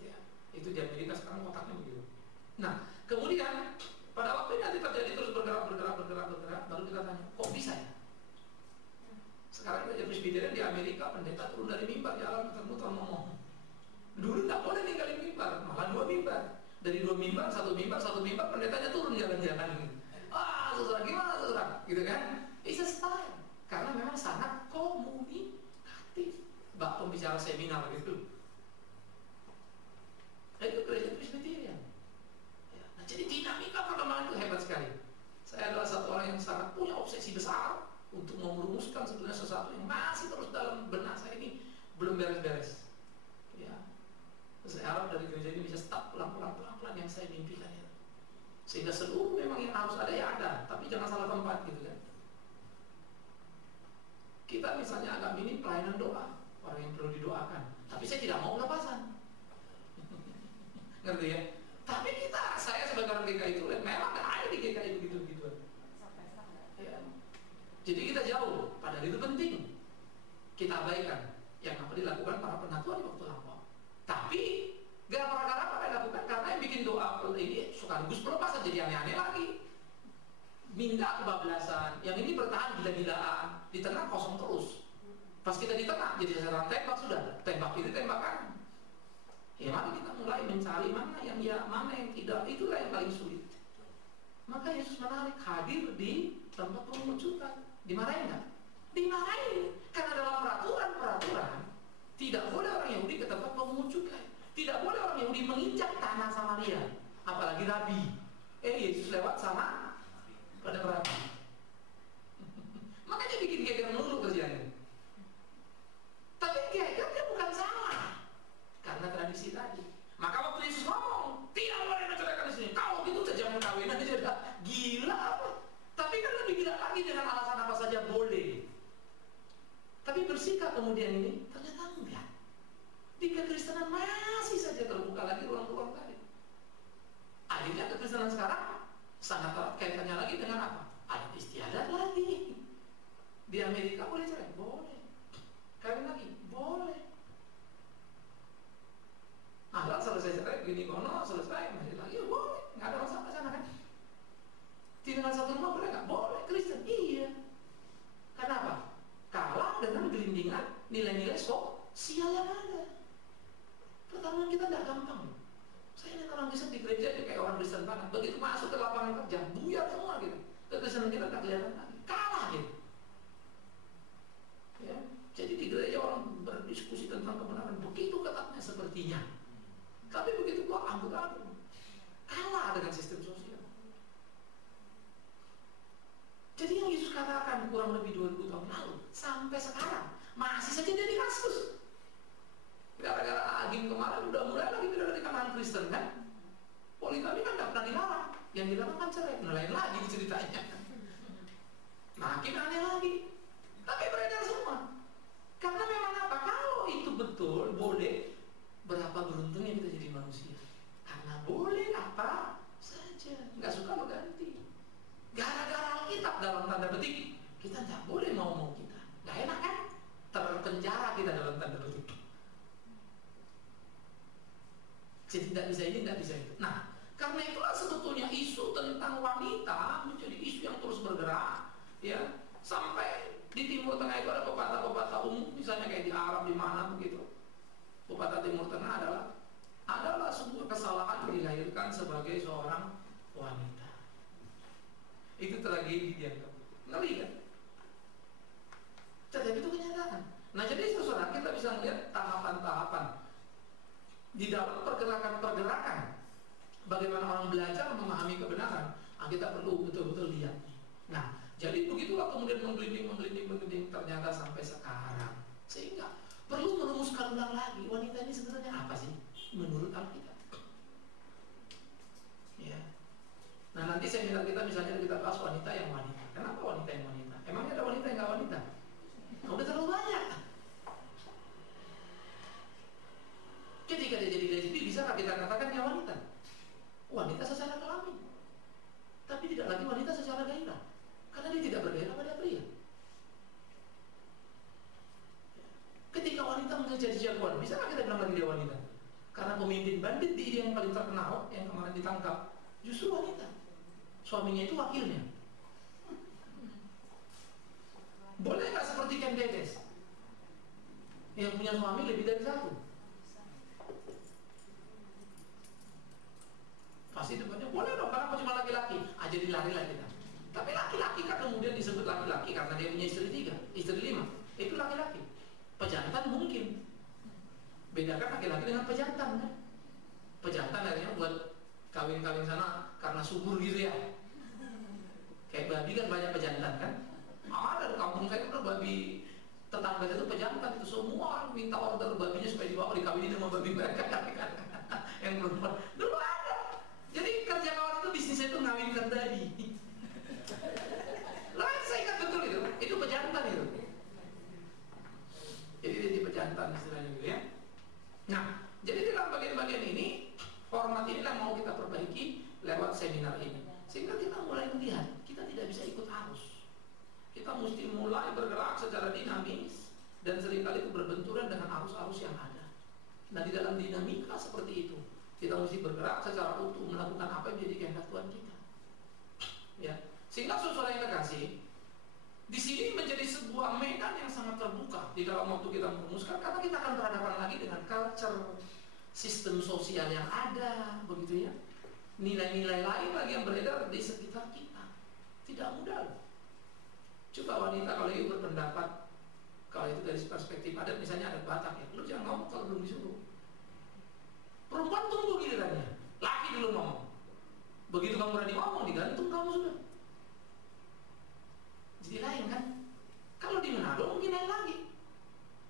ya. Itu di Amerika sekarang kotaknya begitu. Nah kemudian pada waktu ini nanti terjadi terus bergerak, baru kita tanya, kok bisa ya? Sekarang gereja Presbyterian di Amerika, pendeta turun dari mimbar, jalan muter-muter ngomong. Dulu nggak boleh ninggalin mimbar, malah 2 mimbar. Dari 2 mimbar, satu mimbar, pendetanya turun jalan-jalan. Saudara gimana saudara? Gitu kan? It's a style. Karena memang sangat komunikatif. Bak pembicara seminar gitu. Itu gereja Presbyterian. Ya. Nah, jadi dinamika perkembangan itu hebat sekali. Saya adalah satu orang yang sangat punya obsesi besar untuk merumuskan sebenarnya sesuatu yang masih terus dalam benak saya ini belum beres-beres. Ya. Saya harap dari gereja ini bisa start pelan-pelan yang saya mimpikan ya. Sehingga seluruh memang yang harus ada ya ada, tapi jangan salah tempat gitu kan. Kita misalnya agak minim pelayanan doa, orang yang perlu didoakan, tapi saya tidak mau lepasan. Ngerti ya? Tapi saya sebagai orang GKI itu memang ada di GKI begitu-begitu. Ya. Jadi kita jauh, padahal itu penting. Kita abaikan yang apa dilakukan para penatua di waktu lampau. Tapi gara-gara apa yang dilakukan? Karena yang bikin doa ini sekaligus pelepasan jadi aneh-aneh lagi. Minta kebablasan, yang ini bertahan gila-gilaan, di tengah kosong terus. Pas kita di tengah jadi sasaran tembak sudah, tembak kiri tembak kanan. Ya mari kita mulai mencari mana yang ya, mana yang tidak, itulah yang paling sulit. Maka Yesus menarik hadir di tempat pemuncukan. Dimarahin nggak? Dimarahin, karena dalam peraturan tidak boleh orang Yahudi ke tempat pemuncukan. Tidak boleh orang Yahudi menginjak tanah Samaria, apalagi Rabi. Yesus lewat sama pada Rabi. Makanya bikin geger melulu kerjanya. Tapi geger dia bukan salah, karena tradisi tadi. Maka waktu Yesus ngomong, tidak boleh menceraikan di sini. Kalau gitu jangan kawin aja dah. Gila apa? Tapi kan lebih gila lagi dengan alasan apa saja boleh. Tapi bersikap kemudian ini ternyata enggak. Di kekristenan masih saja terbuka lagi ruang-ruang tadi. Akhirnya kekristenan sekarang sangat erat kaitannya lagi dengan apa? Adat istiadat lagi. Di Amerika boleh cerai? Boleh. Kawin lagi? Boleh. Selesai cerai, gini kono, selesai, masih lagi, ya boleh. Nggak ada masalah sana kan? Tinggal satu rumah boleh nggak? Boleh. Kristen? Iya. Kenapa? Kalah dengan gelindingan nilai-nilai sosial yang ada. Pertarungan kita tidak gampang. Saya lihat orang Kristen di gereja itu kayak orang Kristen banget. Begitu masuk ke lapangan kerja, buyar semua gitu. Kekristenan kita tidak kelihatan lagi. Kalah gitu. Ya. Jadi di gereja orang berdiskusi tentang kebenaran begitu ketatnya sepertinya. Tapi begitu keluar ambur-ambur. Kalah dengan sistem sosial. Jadi yang Yesus katakan kurang lebih 2000 tahun lalu sampai sekarang masih saja jadi kasus. Gara-gara Agim kemarin udah mulai lagi tidak dari kalangan Kristen kan. Poligami kan tidak pernah dilarang. Yang dilarang kan cerai. Lain lagi ceritanya. Makin aneh lagi. Tapi beredar semua. Karena memang apa? Kalau itu betul boleh, berapa beruntungnya kita jadi manusia. Karena boleh apa saja. Nggak suka lo ganti. Gara-gara Alkitab dalam tanda petik kita nggak boleh mau kita. Nggak enak kan? Terpenjara kita dalam tanda petik. Jadi tidak bisa ini, tidak bisa itu. Nah, karena itulah sebetulnya isu tentang wanita menjadi isu yang terus bergerak, ya, sampai di Timur Tengah itu ada pepatah-pepatah umum, misalnya kayak di Arab di mana begitu. Pepatah Timur Tengah adalah sebuah kesalahan dilahirkan sebagai seorang wanita. Itu tragedi dianggap. Ngeri kan? Tetapi itu kenyataan. Nah, jadi saudara, kita bisa melihat tahapan-tahapan di dalam pergerakan-pergerakan bagaimana orang belajar memahami kebenaran. Nah, kita perlu betul-betul lihat. Nah, jadi begitulah kemudian menggelinding ternyata sampai sekarang. Sehingga perlu merumuskan ulang lagi, wanita ini sebenarnya apa sih menurut Alkitab? Ya. Nah, nanti seminar kita misalnya kita bahas wanita yang wanita. Kenapa wanita yang wanita? Emangnya ada wanita yang nggak wanita? Udah terlalu banyak. Ketika dia jadi lesbi, bisakah kita katakan dia wanita? Wanita secara kelamin, tapi tidak lagi wanita secara gairah, karena dia tidak bergairah pada pria. Ketika wanita menjadi jagoan, bisakah kita bilang lagi dia wanita? Karena pemimpin bandit di yang paling terkenal yang kemarin ditangkap justru wanita. Suaminya itu wakilnya. Boleh nggak seperti Ken Dedes yang punya suami lebih dari satu? Pasti tempatnya boleh dong, karena aku cuma laki-laki. Jadi lari-lari kita. Tapi laki-laki kan kemudian disebut laki-laki karena dia punya istri 3, istri 5. Itu laki-laki. Pejantan mungkin. Bedakan laki-laki dengan pejantan kan. Pejantan akhirnya buat kawin-kawin sana karena subur gitu ya. Kayak babi kan banyak pejantan kan. Ada di kampung saya udah babi tetangga itu pejantan, itu semua orang minta order babinya supaya dibawa dikawinin sama babi mereka yang perempuan. Dulu ada. Jadi kerja kawan itu bisnisnya itu ngawinkan babi. Lah saya ingat betul itu pejantan itu. Jadi dia di pejantan istilahnya gitu ya. Nah, jadi dalam bagian-bagian ini format inilah mau kita perbaiki lewat seminar ini. Sehingga kita mulai melihat kita tidak bisa ikut arus. Kita mesti mulai bergerak secara dinamis dan seringkali itu berbenturan dengan arus-arus yang ada. Nah, di dalam dinamika seperti itu kita mesti bergerak secara utuh melakukan apa yang menjadi kehendak Tuhan kita. Ya, sehingga saudara yang terkasih, di sini menjadi sebuah medan yang sangat terbuka di dalam waktu kita merumuskan, karena kita akan berhadapan lagi dengan culture, sistem sosial yang ada, begitu ya. Nilai-nilai lain lagi yang beredar di sekitar kita. Tidak mudah. Coba wanita kalau itu berpendapat, kalau itu dari perspektif adat, misalnya adat Batak ya, lu jangan ngomong kalau belum disuruh. Perempuan tunggu gilirannya, laki dulu ngomong. Begitu kamu berani ngomong, digantung kamu sudah. Jadi lain kan? Kalau di Manado mungkin lain lagi.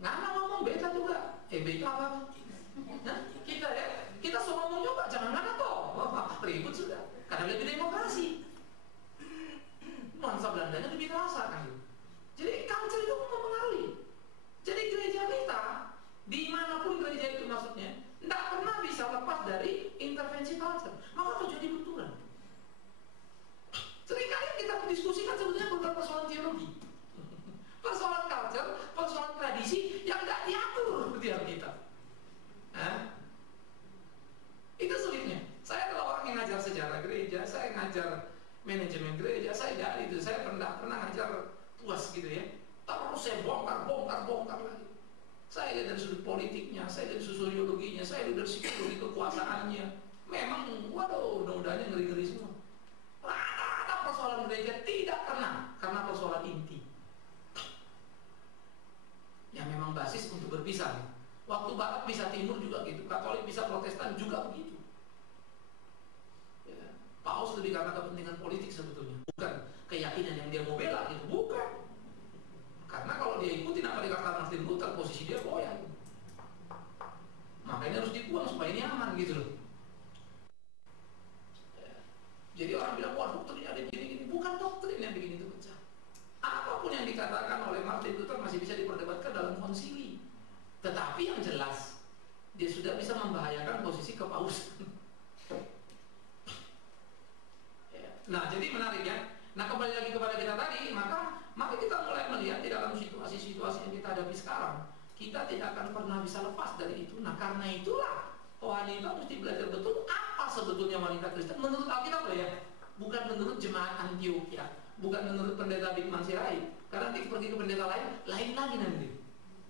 Ngana ngomong beta juga. Beta apa? Nah, kita suruh ngomong juga, jangan ngana toh. Ribut sudah. Karena lebih demokrasi. Nuansa Belandanya lebih terasa kan. Jadi culture itu mempengaruhi. Jadi gereja kita, dimanapun gereja itu maksudnya, tidak pernah bisa lepas dari intervensi culture. Maka terjadi benturan. Seringkali kita diskusikan sebetulnya bukan persoalan teologi, persoalan culture, persoalan tradisi yang tidak diatur di Alkitab. Itu sulitnya. Saya adalah orang yang ngajar sejarah gereja, saya ngajar manajemen gereja, saya pernah ngajar puas gitu ya. Terus saya bongkar lagi. Saya lihat dari sudut politiknya, saya dari sosiologinya, saya lihat dari psikologi kekuasaannya. Memang, waduh, mudah-mudahan ngeri-ngeri semua. Rata-rata persoalan gereja tidak kena karena persoalan inti. Yang memang basis untuk berpisah. Waktu Barat bisa Timur juga gitu, Katolik bisa Protestan juga begitu. Ya. Paus lebih karena kepentingan politik sebetulnya, bukan keyakinan yang dia mau bela gitu, bukan. Karena kalau dia ikutin apa dikatakan Martin Luther, posisi dia goyang. Makanya harus dibuang supaya ini aman gitu loh. Ya. Jadi orang bilang, wah doktrin ada gini-gini. Bukan doktrin yang bikin itu pecah. Apapun yang dikatakan oleh Martin Luther masih bisa diperdebatkan dalam konsili. Tetapi yang jelas, dia sudah bisa membahayakan posisi kepausan. Ya. Nah, jadi menarik ya. Nah, kembali lagi kepada kita tadi, maka kita mulai melihat di dalam situasi-situasi yang kita hadapi sekarang, kita tidak akan pernah bisa lepas dari itu. Nah, karena itulah wanita mesti belajar betul apa sebetulnya wanita Kristen menurut Alkitab loh ya, bukan menurut jemaat Antioquia, bukan menurut pendeta Bikman Sirait. Karena nanti pergi ke pendeta lain lagi nanti.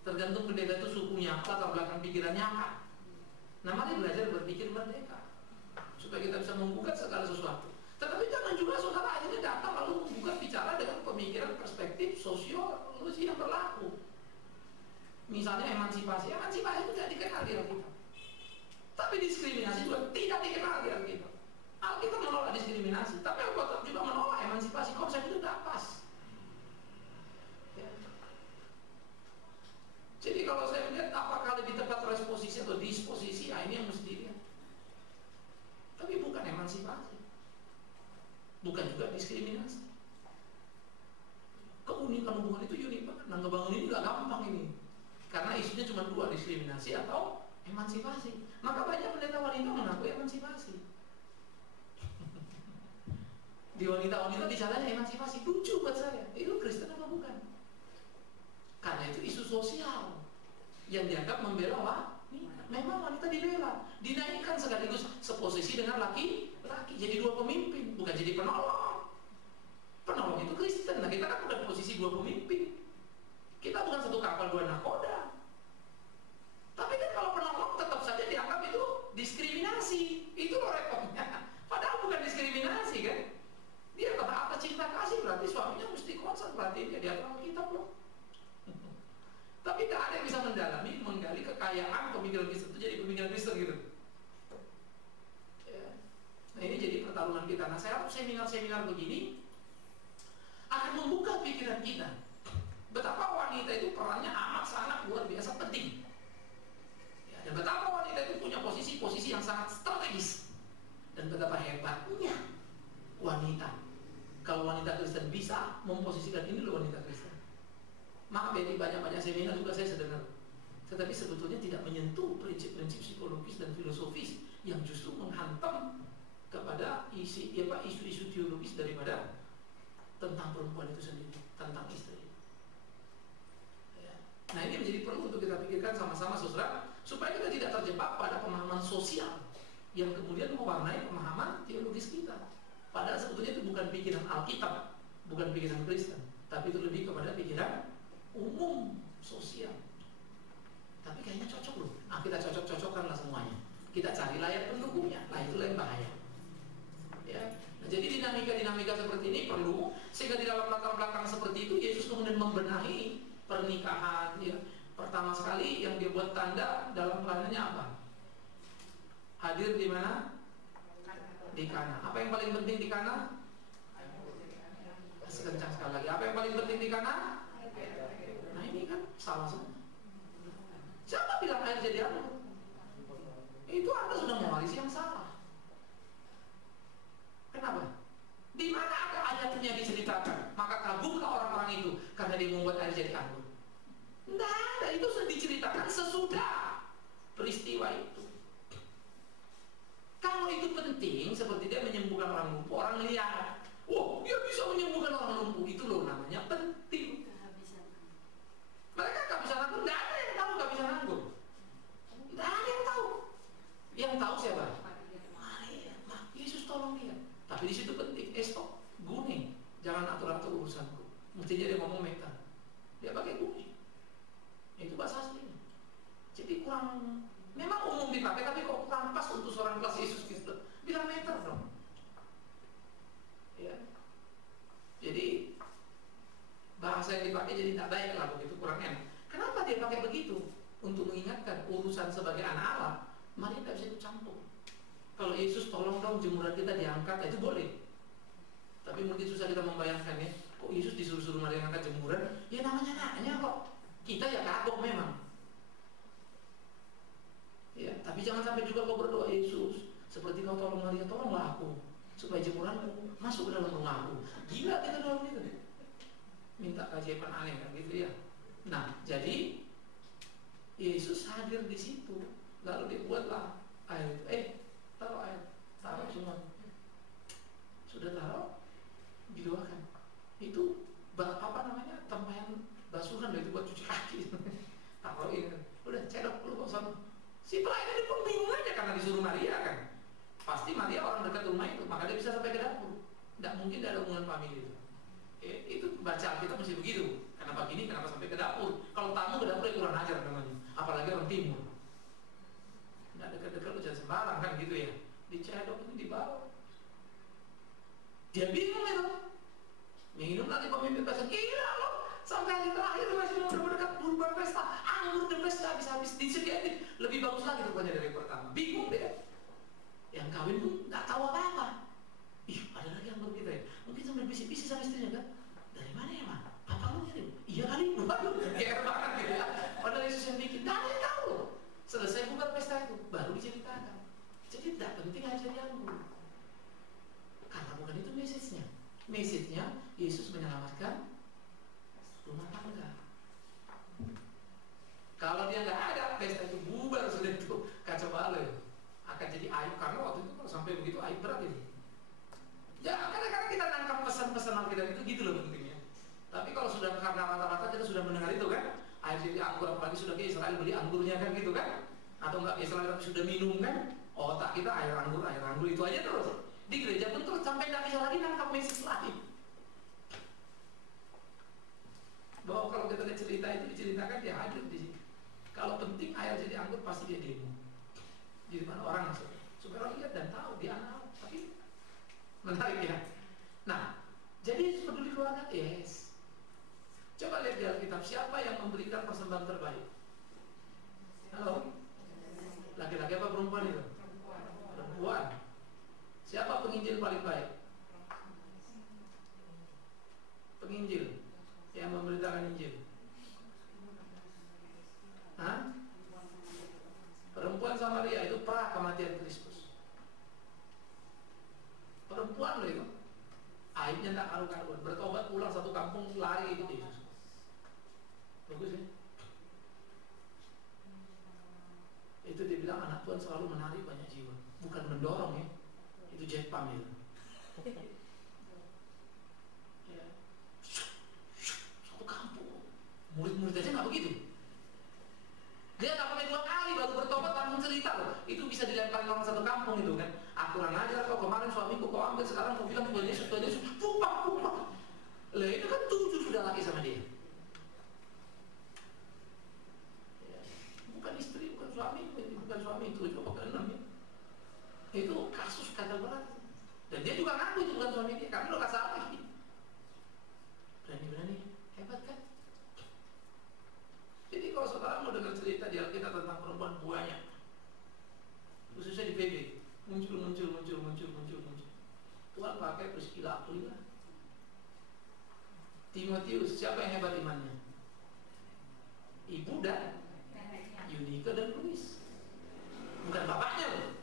Tergantung pendeta itu sukunya apa, latar belakang pikirannya apa. Nah, mari belajar berpikir merdeka supaya kita bisa membuka segala sesuatu. Tetapi jangan juga saudara akhirnya datang lalu membuka bicara dengan pemikiran perspektif sosiologi yang berlaku. Misalnya emansipasi itu tidak dikenal di Alkitab. Tapi diskriminasi juga tidak dikenal di Alkitab. Alkitab menolak diskriminasi, tapi Alkitab juga menolak emansipasi. Konsep itu tidak pas. Ya. Jadi kalau saya melihat apakah lebih tepat resposisi atau disposisi, ini yang mesti dilihat. Tapi bukan emansipasi, bukan juga diskriminasi. Keunikan hubungan itu unik banget. Nah, ngebangun ini nggak gampang ini, karena isunya cuma dua, diskriminasi atau emansipasi. Maka banyak pendeta wanita mengaku emansipasi. Di wanita-wanita bicaranya emansipasi. Lucu buat saya. Itu Kristen apa bukan? Karena itu isu sosial yang dianggap membela wanita. Memang wanita dibela, dinaikkan sekaligus seposisi dengan laki-laki. Jadi dua pemimpin, bukan jadi penolong. Penolong itu Kristen. Nah, kita kan udah posisi dua pemimpin. Kita bukan satu kapal dua nakoda. Tapi kan kalau penolong tetap saja dianggap itu diskriminasi. Itu loh repotnya. Padahal bukan diskriminasi kan. Dia kata atas cinta kasih, berarti suaminya mesti konsen, berarti dia diatur Alkitab loh. Tapi tidak ada yang bisa menggali kekayaan pemikiran Kristen itu jadi pemikiran Kristen gitu. Ya. Nah, ini jadi pertarungan kita. Nah, saya harap seminar-seminar begini akan membuka pikiran kita. Betapa wanita itu perannya amat sangat luar biasa penting. Ya, dan betapa wanita itu punya posisi-posisi yang sangat strategis. Dan betapa hebatnya wanita. Kalau wanita Kristen bisa memposisikan ini loh wanita Kristen. Maaf ya, di banyak-banyak seminar juga saya dengar. Tetapi sebetulnya tidak menyentuh prinsip-prinsip psikologis dan filosofis yang justru menghantam kepada isu-isu teologis daripada tentang perempuan itu sendiri, tentang istri. Ya. Nah, ini menjadi perlu untuk kita pikirkan sama-sama saudara, supaya kita tidak terjebak pada pemahaman sosial yang kemudian mewarnai pemahaman teologis kita. Padahal sebetulnya itu bukan pikiran Alkitab, bukan pikiran Kristen, tapi itu lebih kepada pikiran umum sosial. Tapi kayaknya cocok loh. Nah, kita cocok-cocokkan lah semuanya. Kita cari layar pendukungnya. Nah, itulah yang bahaya. Ya. Nah, jadi dinamika-dinamika seperti ini perlu, sehingga di dalam latar belakang seperti itu Yesus kemudian membenahi pernikahan. Ya. Pertama sekali yang dia buat tanda dalam pelayanannya apa? Hadir di mana? Di Kana. Apa yang paling penting di Kana? Kencang sekali lagi. Apa yang paling penting di Kana? Nah, ini kan salah semua. Siapa bilang air jadi anggur? Itu Anda sudah mewarisi yang salah. Kenapa? Di mana ada ayatnya diceritakan? Maka kabullah orang-orang itu karena dia membuat air jadi anggur. Tidak ada, itu sudah diceritakan sesudah peristiwa itu. Kalau itu penting, seperti dia menyembuhkan orang lumpuh, orang lihat, oh, dia bisa menyembuhkan orang lumpuh, itu loh namanya penting. Mereka gak bisa nanggur, gak ada yang tahu gak bisa nanggur. Gak ada yang tahu. Yang tahu siapa? Maria. Yesus tolong dia. Tapi di situ penting, stop, guning, jangan atur-atur urusanku. Mestinya dia ngomong meta. Dia pakai guning. Itu bahasa aslinya. Jadi kurang, memang umum dipakai, tapi kok kurang pas untuk seorang kelas Yesus Kristus. Bilang meter dong. Ya. Jadi bahasa yang dipakai jadi tak baik lah, begitu kurang enak. Kenapa dia pakai begitu? Untuk mengingatkan urusan sebagai anak Allah, Maria tidak bisa ikut campur. Kalau Yesus tolong dong jemuran kita diangkat, itu boleh. Tapi mungkin susah kita membayangkan ya, kok Yesus disuruh-suruh Maria angkat jemuran? Ya namanya anaknya kok. Kita ya kagok memang. Ya, tapi jangan sampai juga kau berdoa, Yesus, seperti kau tolong Maria, tolonglah aku supaya jemuranku masuk ke dalam rumahku. Gila kita doang gitu. Minta keajaiban aneh kan gitu ya. Nah, jadi Yesus hadir di situ. Lalu dibuatlah air itu. Taruh air, taruh semua. Sudah taruh, didoakan. Itu apa namanya? Tempayan basuhan itu buat cuci kaki. Taruh ini. Udah cedok dulu kok sana. Si pelayan ini pun bingung aja karena disuruh Maria kan. Pasti Maria orang dekat rumah itu, maka dia bisa sampai ke dapur. Tidak mungkin ada hubungan famili itu. Itu baca kita mesti begitu. Kenapa gini? Kenapa sampai ke dapur? Kalau tamu ke dapur ya kurang ajar namanya. Apalagi orang timur. Nggak dekat-dekat lu jangan sembarang kan gitu ya. Dicedok ini dibawa. Dia bingung itu. Minum lagi pemimpin pasar, gila loh. Sampai hari terakhir masih mau berdekat berpesta. Anggur the best habis-habis disediain. Lebih bagus lagi rupanya dari pertama. Bingung deh. Yang kawin pun nggak tahu apa-apa. Ih, ada lagi anggur kita ya. Mungkin sambil bisik-bisik sama istrinya kan. Dari mana ya, Mak? Papa lu ngirim? Iya kali, waduh, GR banget gitu ya. Padahal Yesus yang bikin, nggak ada yang tahu loh. Selesai buka pesta itu, baru diceritakan. Jadi tidak penting harus jadi anggur. Karena bukan itu message-nya. Message-nya, Yesus menyelamatkan rumah tangga. Kalau dia nggak ada, pesta itu bubar sudah itu. Kacau balau. Akan jadi aib, karena waktu itu kalau sampai begitu aib berat ini. Ya, kadang-kadang kita nangkap pesan-pesan Alkitab itu gitu loh pentingnya. Tapi kalau sudah karena rata-rata kita sudah mendengar itu kan, air jadi anggur, apalagi sudah ke Israel beli anggurnya kan gitu kan, atau enggak Israel tapi sudah minum kan, otak kita air anggur itu aja terus. Di gereja pun terus sampai nggak bisa lagi nangkap message lain. Bahwa kalau kita lihat cerita itu diceritakan dia hadir di sini. Kalau penting air jadi anggur pasti dia demo. Di mana orang masuk, supaya orang lihat dan tahu dia anak. Tapi menarik ya. Nah, jadi peduli keluarga, yes. Coba lihat di Alkitab, siapa yang memberikan persembahan terbaik? Halo? Laki-laki apa perempuan itu? Perempuan. Siapa penginjil paling baik? Penginjil yang memberitakan Injil. Hah? Perempuan Samaria itu pra kematian Kristus. Perempuan loh itu. Aibnya tak karu-karuan. Bertobat pulang satu kampung lari ikut Yesus. Bagus ya. Itu dia bilang anak Tuhan selalu menarik banyak jiwa, bukan mendorong ya. Itu jet pump itu. Ya. Satu kampung. Murid-murid aja nggak begitu. Dia nggak pakai 2 kali baru bertobat langsung cerita loh. Itu bisa dilemparin orang satu kampung itu kan. Aku kurang ajar kok, kemarin suamiku kau ambil, sekarang kau bilang Tuhan Yesus, pupak. Lah itu kan 7 sudah lagi sama dia. Ya. Bukan istri, bukan suami, itu coba ke 6 ya. Itu kasus kata berat. Dan dia juga ngaku itu bukan suami dia, kami lo kasar lagi. Berani-berani, hebat kan? Jadi kalau saudara mau dengar cerita di Alkitab tentang perempuan banyak, khususnya di PB, muncul. Tuhan pakai Priscilla Aquila. Timotius, siapa yang hebat imannya? Ibu dan Yunika dan Louis. Bukan bapaknya loh.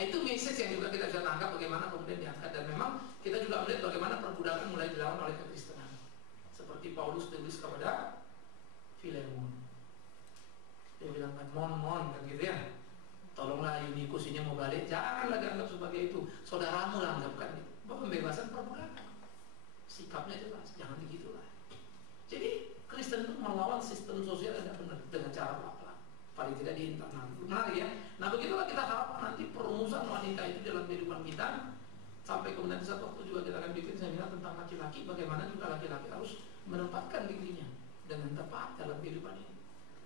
Itu message yang juga kita bisa tangkap bagaimana kemudian diangkat. Dan memang kita juga melihat bagaimana perbudakan mulai dilawan oleh kekristenan. Seperti Paulus tulis kepada Filemon. Dia bilang kan, mon kan gitu ya. Tolonglah Eunikus ini mau balik, janganlah dianggap sebagai itu. Saudaramu lah anggapkan itu. Pembebasan perbudakan. Sikapnya jelas, jangan begitulah. Jadi Kristen itu melawan sistem sosial yang tidak benar dengan cara apa? Paling tidak di internal. Menarik ya. Nah begitulah kita harap nanti perumusan wanita itu dalam kehidupan kita. Sampai kemudian satu waktu juga kita akan bikin seminar tentang laki-laki, bagaimana juga laki-laki harus menempatkan dirinya dengan tepat dalam kehidupan ini.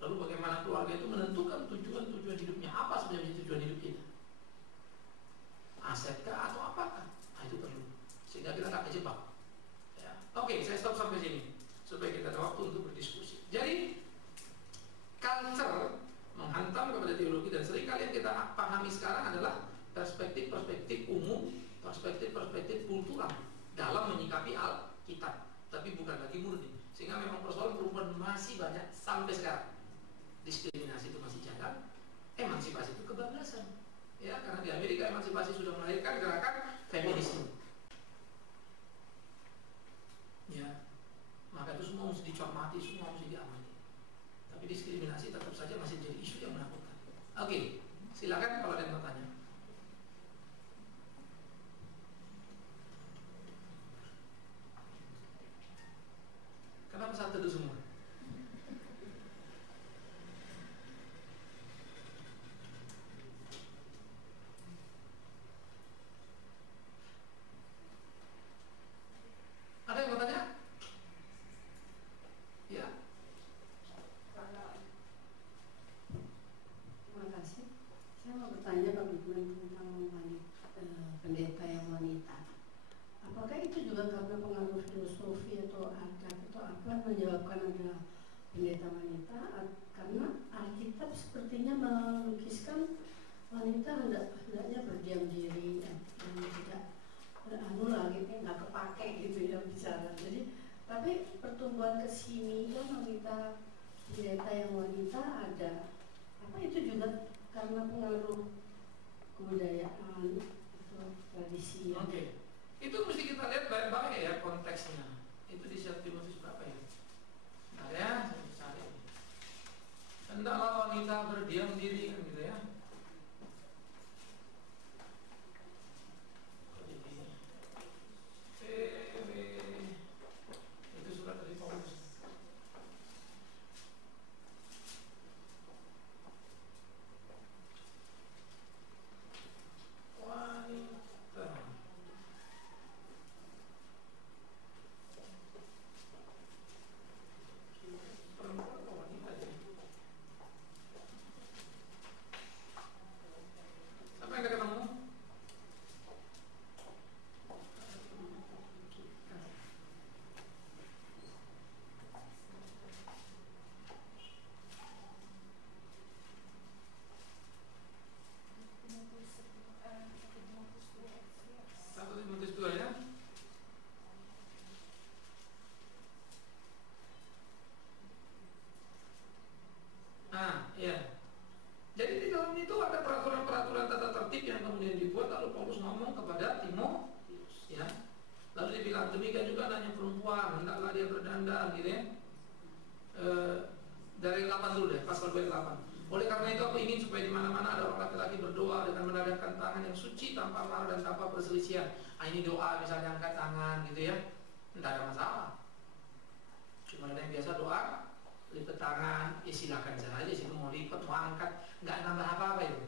Lalu bagaimana keluarga itu menentukan tujuan hidupnya. Apa sebenarnya tujuan hidup kita? Asetkah atau apakah? Nah itu perlu. Sehingga kita nggak kejebak. Ya. Oke, saya stop sampai sini supaya kita ada waktu untuk berdiskusi. Jadi culture menghantam kepada teologi, dan sering kali yang kita pahami sekarang adalah perspektif umum, perspektif kultural dalam menyikapi Alkitab, tapi bukan lagi murni. Sehingga memang persoalan perempuan masih banyak sampai sekarang. Diskriminasi itu masih jalan, emansipasi itu kebablasan. Ya, karena di Amerika emansipasi sudah melahirkan gerakan juga karena pengaruh filosofi atau adat atau apa menyebabkan ada pendeta wanita? Karena Alkitab sepertinya melukiskan wanita hendaknya berdiam diri dan tidak lagi nggak kepake gitu ya bicara. Jadi tapi pertumbuhan kesini kan wanita pendeta yang wanita ada apa itu juga karena pengaruh kebudayaan atau tradisi. Oke. Itu mesti kita lihat baik-baik ya konteksnya. Itu di 1 Timotius berapa ya? Nah ya, saya cari. Hendaklah wanita berdiam diri kan gitu ya. Itu surat dari Paulus. Wanita. Perempuan atau wanita jadi? Sampai anda ketemu? Satu Timotius 2 ya. Nah, iya. Jadi di dalam itu ada peraturan-peraturan tata tertib yang kemudian dibuat, lalu Paulus ngomong kepada Timotius, ya. Lalu dibilang demikian juga nanya perempuan, hendaklah dia berdandan, gitu ya. Dari 8 dulu deh, pasal 28. Oleh karena itu aku ingin supaya di mana-mana ada orang laki-laki berdoa dengan menadahkan tangan yang suci tanpa marah dan tanpa perselisihan. Ini doa misalnya angkat tangan gitu ya, tidak ada masalah. Cuma ada yang biasa doa lipat tangan, ya silakan saja. Situ mau lipat, mau angkat, nggak nambah apa-apa itu.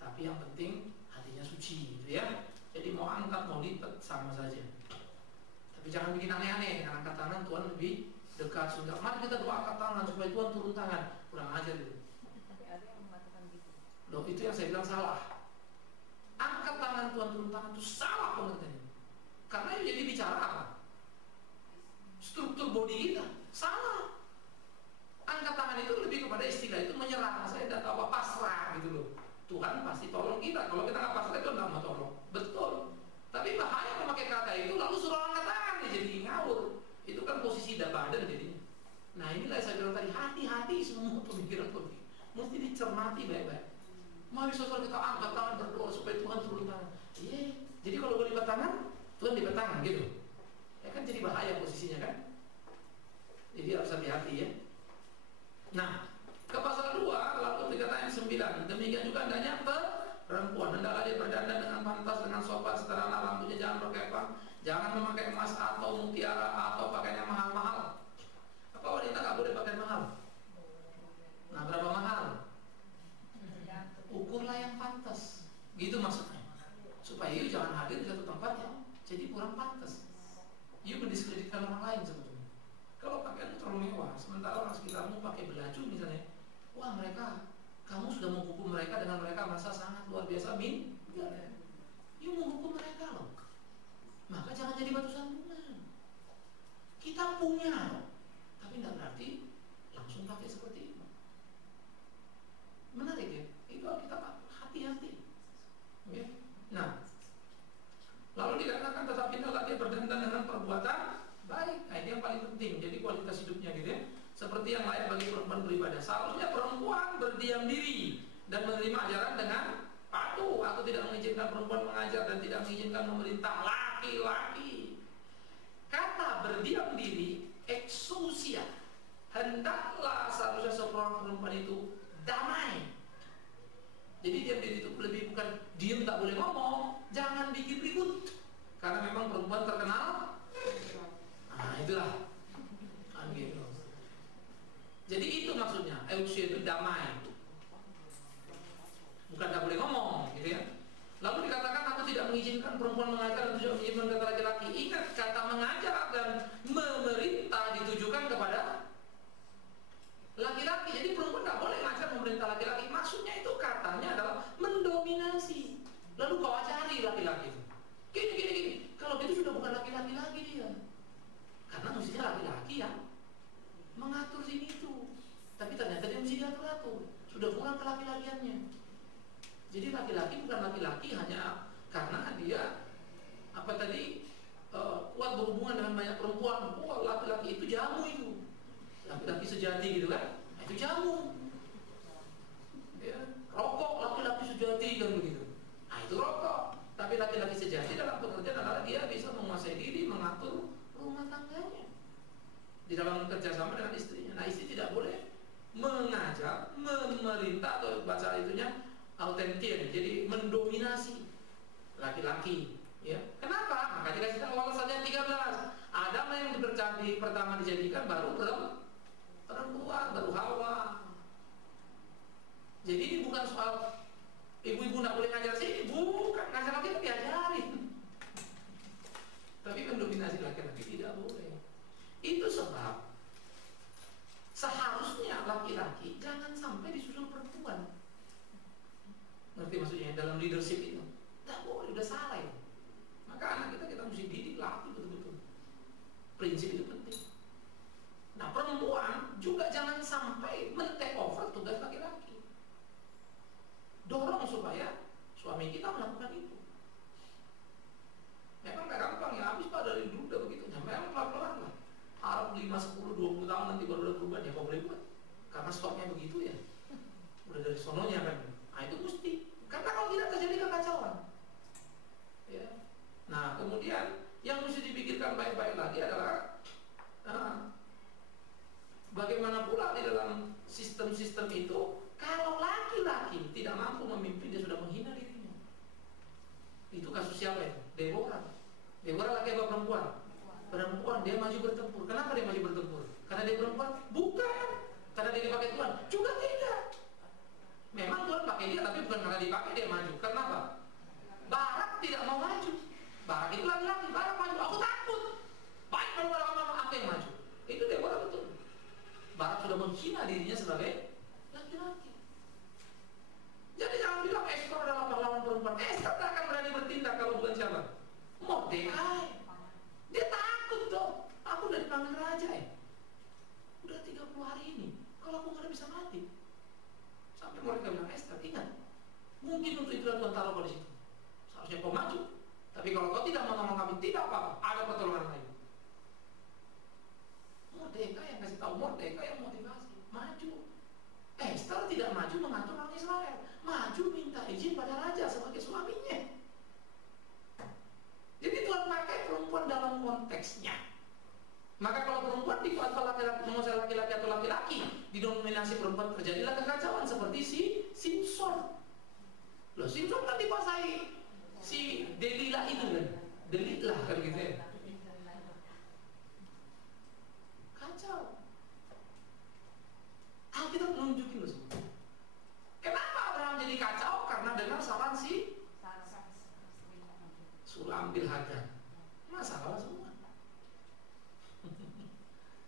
Tapi yang penting hatinya suci, gitu ya. Jadi mau angkat, mau lipat sama saja. Tapi jangan bikin aneh-aneh dengan angkat tangan. Tuhan lebih dekat sudah. Mari kita doa angkat tangan supaya Tuhan turun tangan. Kurang ajar itu. Tapi ada yang mengatakan gitu. Loh, itu yang saya bilang salah. Angkat tangan Tuhan turun tangan itu salah pengertiannya. Karena itu jadi bicara apa? Struktur body kita salah. Angkat tangan itu lebih kepada istilah itu menyerah. Saya tidak tahu apa, pasrah gitu loh. Tuhan pasti tolong kita. Kalau kita nggak pasrah itu nggak mau tolong. Betul. Tapi bahaya memakai kata itu lalu suruh angkat tangan ya jadi ngawur. Itu kan posisi badan jadinya. Nah inilah saya bilang tadi, hati-hati semua pemikiran politik mesti dicermati baik-baik. Mari saudara kita angkat tangan berdoa supaya Tuhan turun tangan. Iya. Jadi kalau gue lipat tangan, Tuhan lipat tangan gitu. Ya kan jadi bahaya posisinya kan. Jadi harus hati-hati ya. Nah, ke pasal 2 lalu dikatakan 9. Demikian juga hendaknya perempuan, hendaklah dia berdandan dengan pantas, dengan sopan, sederhana, rambutnya jangan berkepang, jangan memakai emas atau mutiara atau pakaian yang mahal-mahal. Apa wanita nggak boleh pakai mahal? Nah, berapa mahal? Ukurlah yang pantas. Gitu maksudnya. Supaya you jangan hadir di satu tempat yang jadi kurang pantas. You mendiskreditkan orang lain sebetulnya. Kalau pakaian terlalu mewah, sementara orang sekitarmu pakai baju misalnya, wah mereka, kamu sudah menghukum mereka dengan mereka merasa sangat luar biasa enggak. You menghukum mereka loh. Maka jangan jadi batu sandungan. Kita punya loh, tapi tidak berarti langsung pakai seperti itu. Menarik ya, itu kita hati-hati. Okay. Nah, lalu dikatakan tetapi hendaklah dia berdandan dengan perbuatan baik. Nah ini yang paling penting. Jadi kualitas hidupnya gitu ya, seperti yang layak bagi perempuan beribadah. Seharusnya perempuan berdiam diri dan menerima ajaran dengan patuh. Aku tidak mengizinkan perempuan mengajar dan tidak mengizinkan memerintah laki-laki. Kata berdiam diri, exousia, hendaklah seharusnya seorang perempuan itu damai. Jadi diam diri itu lebih bukan diam tak boleh ngomong, jangan bikin ribut. Karena memang perempuan terkenal. Nah itulah kan gitu. Jadi itu maksudnya, exousia itu damai. Bukan tak boleh ngomong, gitu ya. Lalu dikatakan aku tidak mengizinkan perempuan mengajar dan tidak mengizinkan kata laki-laki. Ingat kata mengajar dan memerintah ditujukan kepada laki-laki. Jadi perempuan tidak boleh mengajar memerintah laki-laki. Maksudnya itu katanya adalah mendominasi. Lalu kau ajari laki-laki itu. Gini. Kalau gitu sudah bukan laki-laki. laki-laki dia. Karena mestinya laki-laki yang mengatur sini itu. Tapi ternyata dia mesti diatur-atur. Sudah kurang kelaki-lakiannya. Jadi laki-laki bukan laki-laki hanya karena dia kuat berhubungan dengan banyak perempuan. Laki-laki itu jamu itu. Laki-laki sejati gitu kan? Nah, itu jamu. Ya, rokok laki-laki sejati kan begitu. Nah, itu rokok. Tapi laki-laki sejati dalam pengertian adalah dia bisa menguasai diri, mengatur rumah tangganya di dalam kerjasama dengan istrinya. Nah, istri tidak boleh mengajar, memerintah atau bahasa itunya autentik, jadi mendominasi laki-laki. Ya, kenapa? Maka dikasih tahu alasannya 13. Adam yang dibercandi pertama dijadikan baru perempuan, baru Hawa. Jadi ini bukan soal ibu-ibu tidak boleh ngajar sini, bukan, ngajar laki itu diajarin. Tapi mendominasi laki-laki tidak boleh. Itu sebab seharusnya laki-laki jangan sampai disusul perempuan. Ngerti maksudnya dalam leadership itu? Tidak boleh, udah salah itu. Maka anak kita mesti didik laki betul-betul. Prinsip itu penting. Nah, perempuan juga jangan sampai men-take over tugas laki-laki. Dorong supaya suami kita melakukan itu. Memang gak gampang ya, habis pada dari dulu udah begitu. Nah, memang pelan-pelan lah. Harap 5, 10, 20 tahun nanti baru ada perubahan, ya kok boleh buat. Karena stoknya begitu ya. Udah dari sononya kan. Nah, itu mesti. Karena kalau tidak terjadi kekacauan. Ya. Nah, kemudian yang mesti dipikirkan baik-baik lagi adalah bagaimana pula di dalam sistem-sistem itu kalau laki-laki tidak mampu memimpin, dia sudah menghina dirinya. Itu kasus siapa itu? Deborah. Deborah laki apa perempuan? Perempuan, dia maju bertempur. Kenapa dia maju bertempur? Karena dia perempuan? Bukan. Karena dia dipakai Tuhan? Juga tidak. Memang Tuhan pakai dia, tapi bukan karena dipakai dia maju. Kenapa? Barak tidak mau maju. Barak itu laki-laki, Barak maju. Aku takut. Baik kalau orang-orang apa yang maju? Itu Deborah betul. Barak sudah menghina dirinya sebagai laki-laki. Jadi jangan bilang Esther adalah pahlawan perempuan. Esther tak akan berani bertindak kalau bukan siapa? Mordekai. Dia takut dong. Aku udah dipanggil raja ya. Udah 30 hari ini. Kalau aku nggak bisa mati. Sampai Mordekai bilang, Esther ingat, mungkin untuk itulah Tuhan taruh pada situ. Seharusnya kau maju. Tapi kalau kau tidak mau tolong kami, tidak apa-apa. Ada pertolongan lain. Mordekai yang kasih tahu, Mordekai yang motivasi. Maju. Esther tidak maju mengatur orang Israel. Maju minta izin pada raja sebagai suaminya. Jadi Tuhan pakai perempuan dalam konteksnya. Maka kalau perempuan dikuasai laki-laki, menguasai laki-laki atau laki-laki, didominasi perempuan, terjadilah kekacauan seperti si Simpson. Loh, Simpson kan dikuasai si Delilah itu kan. Delilah kan gitu ya. Kacau. Kita menunjukin loh semua. Kenapa Abraham jadi kacau? Karena dengar saran si Sulam bil Hagar. Masalah semua.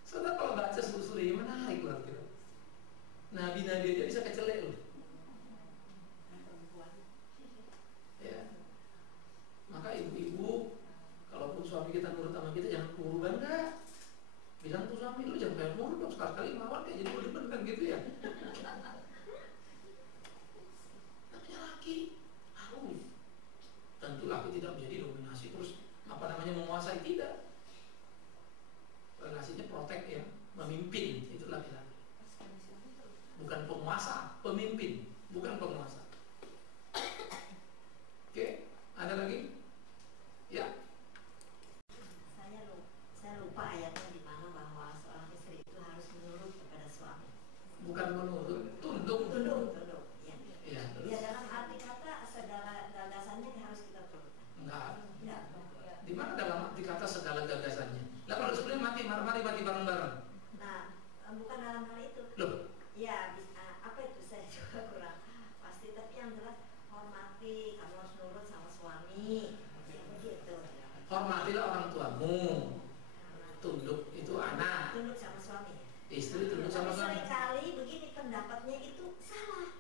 Saudara kalau baca seluruh menarik loh gitu. Nabi-nabi aja bisa kecelek loh. Ya. Maka ibu-ibu, kalaupun suami kita nurut sama kita, jangan keburu bangga. Bilang tuh suami lu jangan kayak nurut dong, sekali-kali mawar kayak jadi demen kan gitu ya. Namanya laki harus. Tentu laki tidak menjadi dominasi terus menguasai, tidak. Relasinya protek ya, memimpin, itu laki-laki. Bukan penguasa, pemimpin, bukan penguasa. Oke, ada lagi? Ya. Saya lupa ayatnya di mana bahwa seorang istri itu harus menurut kepada suami. Bukan menurut, tunduk. Ya. Ya, Ya, dalam arti kata segala gagasannya harus kita turutkan. enggak. Enggak. Di mana dalam arti kata segala gagasannya? Lah kalau sebenarnya mari mati bareng-bareng. Nah, bukan dalam hal itu. Loh, Ya, apa itu saya juga kurang pasti. Tapi yang jelas hormati, kamu harus nurut sama suami. Ya, begitu. hormatilah orang tuamu. Tunduk itu anak. Tunduk sama suami. Istri tunduk sama Tapi suami. seringkali begini pendapatnya itu salah.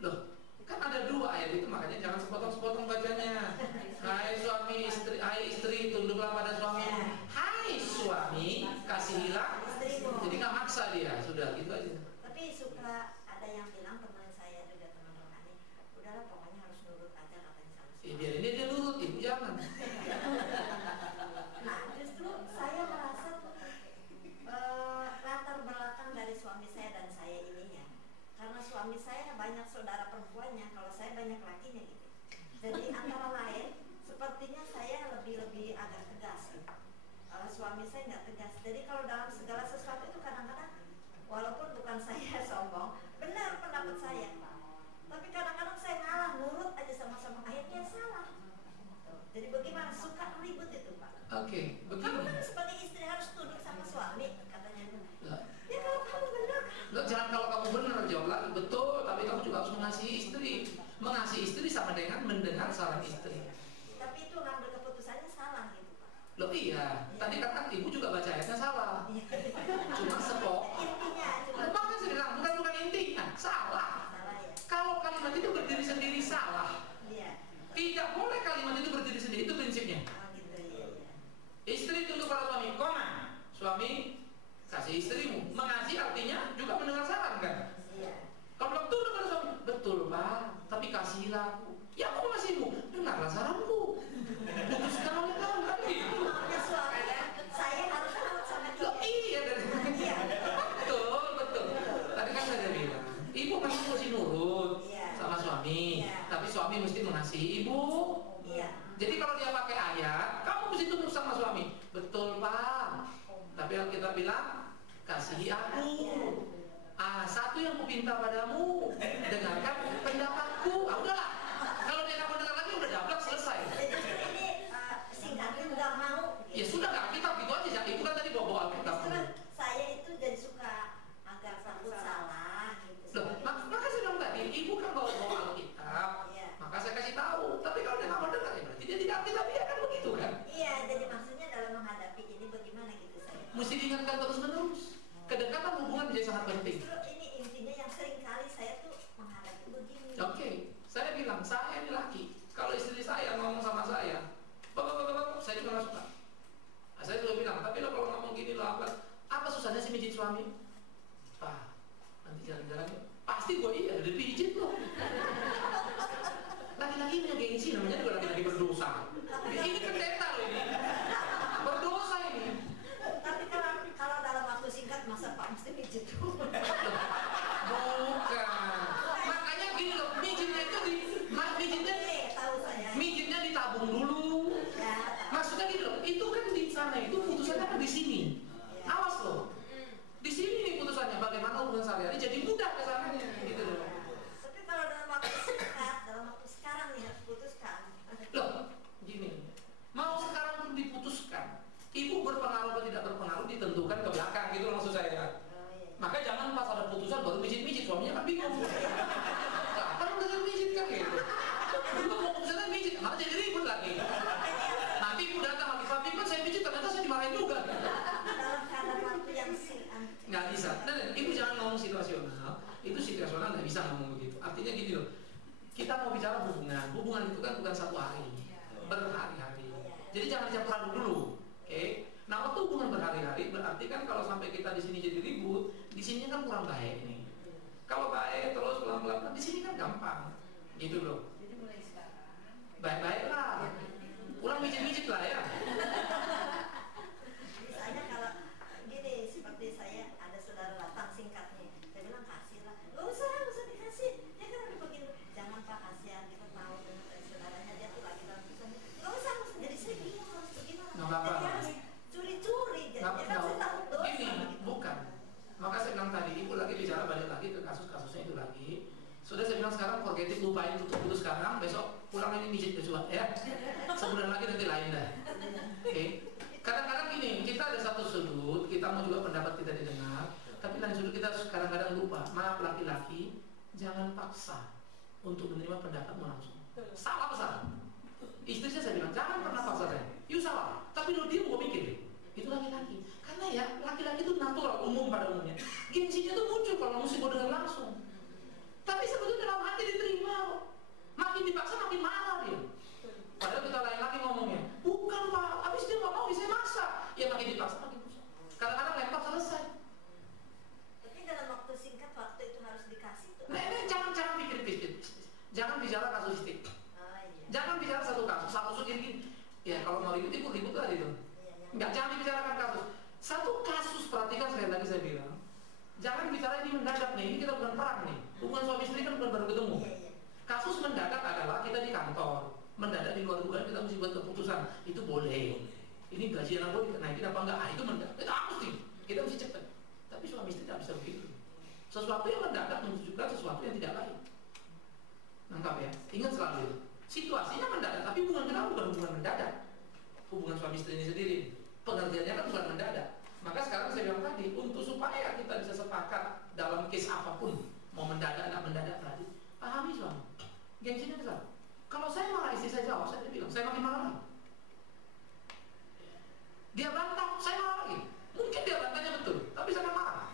Loh, kan ada dua ayat itu, makanya jangan sepotong-sepotong bacanya. Hai suami istri, hai istri tunduklah pada suami. tapi lebih agak tegas gitu. Kalau suami saya nggak tegas. Jadi kalau dalam segala sesuatu itu kadang-kadang walaupun bukan saya sombong, benar pendapat saya, tapi kadang-kadang saya ngalah, nurut aja sama-sama, akhirnya salah. Jadi bagaimana, suka ribut itu Pak. Oke, Kamu begini. kan sebagai istri harus tunduk sama suami, katanya. Lah, Ya kalau kamu benar. Loh, jangan kalau kamu benar jawab lagi betul, tapi kamu juga harus mengasihi istri. Mengasihi istri sama dengan mendengar saran istri. Tapi itu ngambil keputusannya salah gitu Pak. Loh iya, tadi kan ibu juga baca ayatnya salah. Cuma sepok. Intinya cuma Maka saya bilang bukan intinya, salah. salah ya. Kalau kalimat itu berdiri sendiri salah. Iya. Tidak boleh kalimat itu berdiri sendiri, itu prinsipnya. Oh gitu ya. Istri tunduk pada suami, koma. Suami kasih istrimu. Mengasihi artinya juga mendengar saran kan? Iya. Kalau bilang tunduk pada suami, betul Pak, tapi kasihilah aku. Ya aku mengasihimu, dengarlah saranku. Putuskan oleh kamu kan gitu. Maunya suami, saya harus nurut sama Loh dia. iya, Iya. betul. Tadi kan saya bilang, ibu memang mesti nurut Iya. sama suami, Iya. tapi suami mesti mengasihi ibu. Iya. Jadi kalau dia pakai ayat, kamu mesti tunduk sama suami. Betul Pak. Tapi yang kita bilang, kasihi aku. Satu yang kupinta padamu, dengarkan pendapatku. Udahlah. Kalau dia nggak mau dengar lagi, udah dapat selesai. Jadi ini singkatnya nggak mau. Ya sudah nggak Alkitab gitu aja. Ibu kan tadi bawa Alkitab. Justru saya itu jadi suka agak takut salah gitu. Loh, maka saya bilang tadi, ibu kan bawa Alkitab. Iya. Maka saya kasih tahu. Tapi kalau dia nggak mau dengar, ya berarti dia tidak Alkitab ya kan begitu kan? Iya, jadi maksudnya dalam menghadapi ini bagaimana gitu saya. Mesti diingatkan terus menerus. Kedekatan hubungan menjadi sangat penting. Justru ini intinya yang sering kali saya tuh menghadapi begini. Oke, saya bilang saya ini laki. Kalau istri saya ngomong sama saya, bapak, saya juga nggak suka. Saya juga bilang, tapi lo kalau ngomong gini lo apa susahnya sih mijit suami? Pak, nanti jalan-jalan yuk. Pasti gue iya, udah pijit lo. Laki-laki punya gengsi, namanya juga laki-laki berdosa. Ini pendeta loh ini, berdosa ini. Tapi kalau dalam waktu singkat masa Pak mesti pijit dulu. Bukan. Makanya gini loh, mijitnya ditabung dulu. Ya. Maksudnya gini loh, itu kan di sana itu putusannya kan di sini. Awas loh. Di sini nih putusannya bagaimana hubungan sehari-hari jadi mudah kesananya gitu loh. Tapi kalau dalam waktu singkat, dalam waktu sekarang nih harus putuskan. Loh, gini. Mau sekarang pun diputuskan. Ibu berpengaruh atau tidak berpengaruh ditentukan ke belakang gitu loh maksud saya. Oh, iya. Maka jangan pas ada putusan baru mijit-mijit, suaminya kan bingung. Kapan udah mijit kan gitu. Belum mau putusannya mijit, malah jadi ribut lagi. Nanti ibu datang lagi, tapi kan saya mijit ternyata saya dimarahin juga. Dalam keadaan waktu yang singkat. Nggak bisa. Dan ibu jangan ngomong situasional. Itu situasional nggak bisa ngomong begitu. Artinya gini loh, kita mau bicara hubungan. Hubungan itu kan bukan satu hari, berhari-hari. Jadi jangan dicampur aduk dulu. Oke? Nah waktu hubungan berhari-hari berarti kan kalau sampai kita di sini jadi ribut, di sini kan kurang baik nih. Kalau baik terus pelan-pelan, di sini kan gampang, gitu loh. Jadi mulai sekarang Baik-baiklah, pulang mijit-mijit lah ya. Misalnya kalau gini, seperti saya ada saudara datang singkatnya, saya bilang kasih lah. Gak usah dikasih. Dia kan udah begini, jangan Pak kasihan, kita tahu dari saudaranya dia tuh lagi dalam kesusahan. Gak usah. Jadi saya bingung harus bagaimana. Nggak apa-apa. Jadi harus curi-curi. Jadi Nggak, kan saya takut dosa. gini, bukan. Maka saya bilang tadi, ibu lagi bicara balik lagi ke kasus-kasusnya itu lagi. Sudah saya bilang sekarang forget it, lupain, tutup dulu sekarang. Besok pulang ini mijit coba ya. Sebulan lagi nanti lain dah. Oke. Kadang-kadang gini, kita ada satu sudut, kita mau juga pendapat kita didengar, tapi lain sudut kita kadang-kadang lupa. Maaf laki-laki, jangan paksa untuk menerima pendapatmu langsung. Salah besar. Istri saya bilang, jangan pernah paksa saya. You salah, tapi lo dia mau mikir deh. Itu laki-laki. Karena ya, laki-laki itu natural, umum pada umumnya. Gengsinya itu muncul kalau mesti mau dengar langsung. Tapi sebetulnya dalam hati diterima kok. Makin dipaksa makin marah dia. Padahal kita lain lagi ngomongnya, bukan Pak, habis dia nggak mau, saya maksa. Ya makin dipaksa makin susah. Kadang-kadang lempar selesai. Tapi dalam waktu singkat, waktu itu harus dikasih tuh. Nah, jangan pikir-pikir. Jangan bicara kasuistik. Oh iya. Jangan bicara satu kasus gini. Ya kalau mau ribut lah gitu. Enggak, jangan dibicarakan kasus. Satu kasus, perhatikan sekali lagi saya bilang. Jangan bicara ini mendadak nih, ini kita bukan perang nih. Hubungan suami istri kan bukan baru ketemu. Kasus mendadak adalah kita di kantor. mendadak di luar dugaan kita mesti buat keputusan itu boleh. Ini gaji anak boleh naikin apa enggak? Itu mendadak. Kita mesti. Kita mesti cepat. Tapi suami istri tidak bisa begitu. Sesuatu yang mendadak menunjukkan sesuatu yang tidak baik. Nangkap ya? Ingat selalu itu. Situasinya mendadak, tapi hubungan kita bukan hubungan mendadak. Hubungan suami istri ini sendiri. Pengertiannya kan bukan mendadak. Maka sekarang saya bilang tadi, untuk supaya kita bisa sepakat dalam case apapun, mau mendadak atau mendadak tadi, pahami suami. Gengsinya besar. Kalau saya marah istri saya jawab, saya bilang, saya makin marah lagi. Dia bantah, saya marah lagi. Mungkin dia bantahnya betul, tapi saya marah.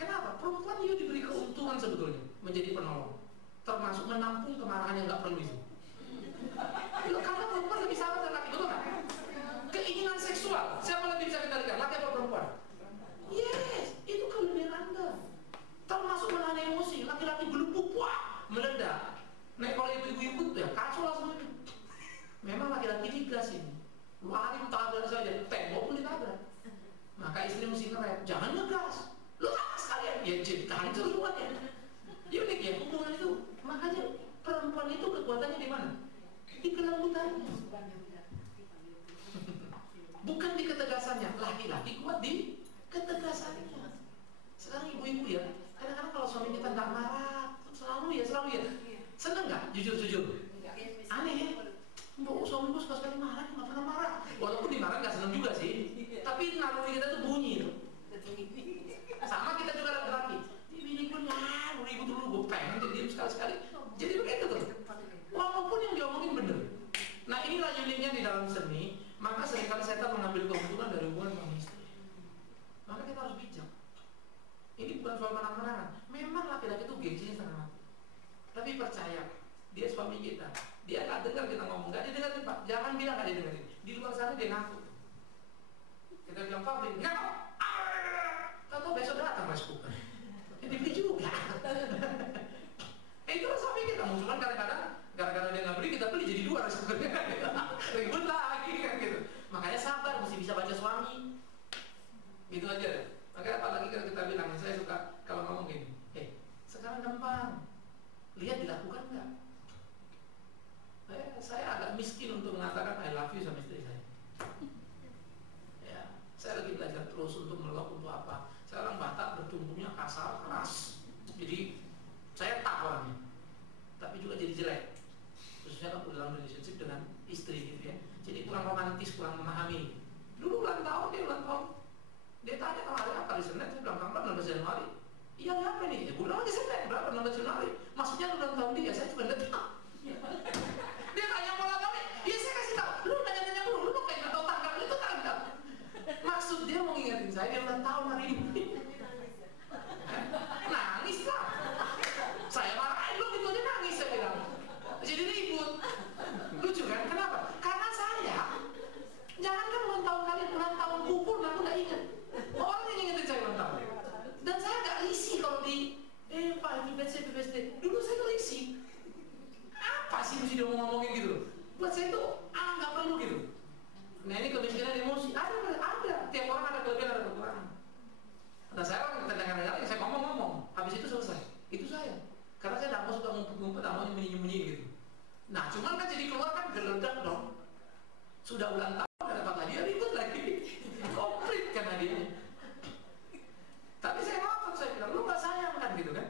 Kenapa? Perempuan dia diberi keuntungan sebetulnya menjadi penolong, termasuk menampung kemarahan yang nggak perlu itu. Karena perempuan lebih sabar dan laki, betul nggak? Keinginan seksual, siapa lebih bisa kendalikan, laki atau perempuan? Yes, itu kelebihan Anda. Termasuk menahan emosi, laki-laki gelupuk, wah, meledak. Nah kalau ibu-ibu ya kacau lah semuanya. Memang laki-laki ini gas ini, lari tabrak saja, tembok pun ditabrak. Maka istri mesti ngerem, jangan ngegas. Lu apa sekalian? Ya jadi hancur semuanya. Unik ya hubungan itu. Makanya perempuan itu kekuatannya di mana? Di kelembutannya. Bukan di ketegasannya. Laki-laki kuat di ketegasannya. Sekarang ibu-ibu ya, kadang-kadang kalau suami kita nggak marah, selalu ya. Seneng nggak? Jujur. Aneh ya. Mbak, suamiku suka sekali marah, nggak pernah marah. Walaupun dimarah nggak seneng juga sih. Tapi naluri kita tuh bunyi tuh. Sama kita juga laki-laki. Ini pun ribut dulu, gue pengen diam sekali-sekali. Jadi begitu tuh. Walaupun yang diomongin bener. Nah inilah uniknya di dalam seni. Maka seringkali setan mengambil keuntungan dari hubungan suami istri. Maka kita harus bijak. Ini bukan soal menang-menangan. Memang laki-laki itu gengsinya sangat. Tapi percaya, dia suami kita. Dia nggak dengar kita ngomong, nggak didengarin Pak. Jangan bilang nggak didengarin. Di luar sana dia ngaku. Kita bilang Fabri, nggak mau. Tahu besok datang reskukan. Jadi juga. Itulah suami kita. Cuman gara-gara dia nggak beli, kita beli jadi dua reskukannya. Ribut lagi kan gitu. Makanya sabar, mesti bisa baca suami. Gitu aja. Makanya apalagi kalau kita bilang, saya suka kalau ngomong gini, sekarang gampang. Lihat dilakukan nggak? Saya agak miskin untuk mengatakan I love you sama istri saya. Ya, saya lagi belajar terus untuk melok untuk apa. Sekarang Batak bertumbuhnya kasar, keras. Jadi saya tak orangnya, tapi juga jadi jelek. Khususnya kalau dalam relationship dengan istri gitu ya. Jadi kurang romantis, kurang memahami. Dulu ulang tahun, dia tanya kalau hari apa di Senin, saya bilang tanggal 16 Januari. Iya apa nih? Ya gue bilang aja Senin, berapa 16 Januari? Maksudnya ulang tahun dia, saya juga nggak tahu. Dia tanya mau apa nih? Ya saya kasih tahu. Lu nanya dulu, lu kayak nggak tahu tanggal itu tanggal. Maksud dia mau ngingetin saya dia ulang tahun hari ini. Nangis lah. Saya marahin lu gitu aja nangis saya bilang. Jadi ribut. Lucu kan? Kenapa? Karena saya jangankan ulang tahun kalian, ulang tahun pun aku nggak ingat. Orang yang ingetin saya ulang tahun. Dan saya nggak risih kalau di Pak happy birthday. Dulu saya nggak risih. Apa sih mesti dia mau ngomongin gitu? Buat saya itu nggak perlu gitu. Nah ini kemiskinan emosi ada. Tiap orang ada kelebihan ada kekurangan. Nah saya orang kadang-kadang saya ngomong, habis itu selesai. Itu saya. Karena saya nggak mau suka ngumpet-ngumpet, nggak mau nyembunyi-nyembunyi gitu. Nah cuman kan jadi keluar kan geledak dong. Sudah ulang tahun nggak dapat hadiah ribut lagi. Komplit kan hadiahnya. Tapi saya ngomong, saya bilang lu nggak sayang kan gitu kan?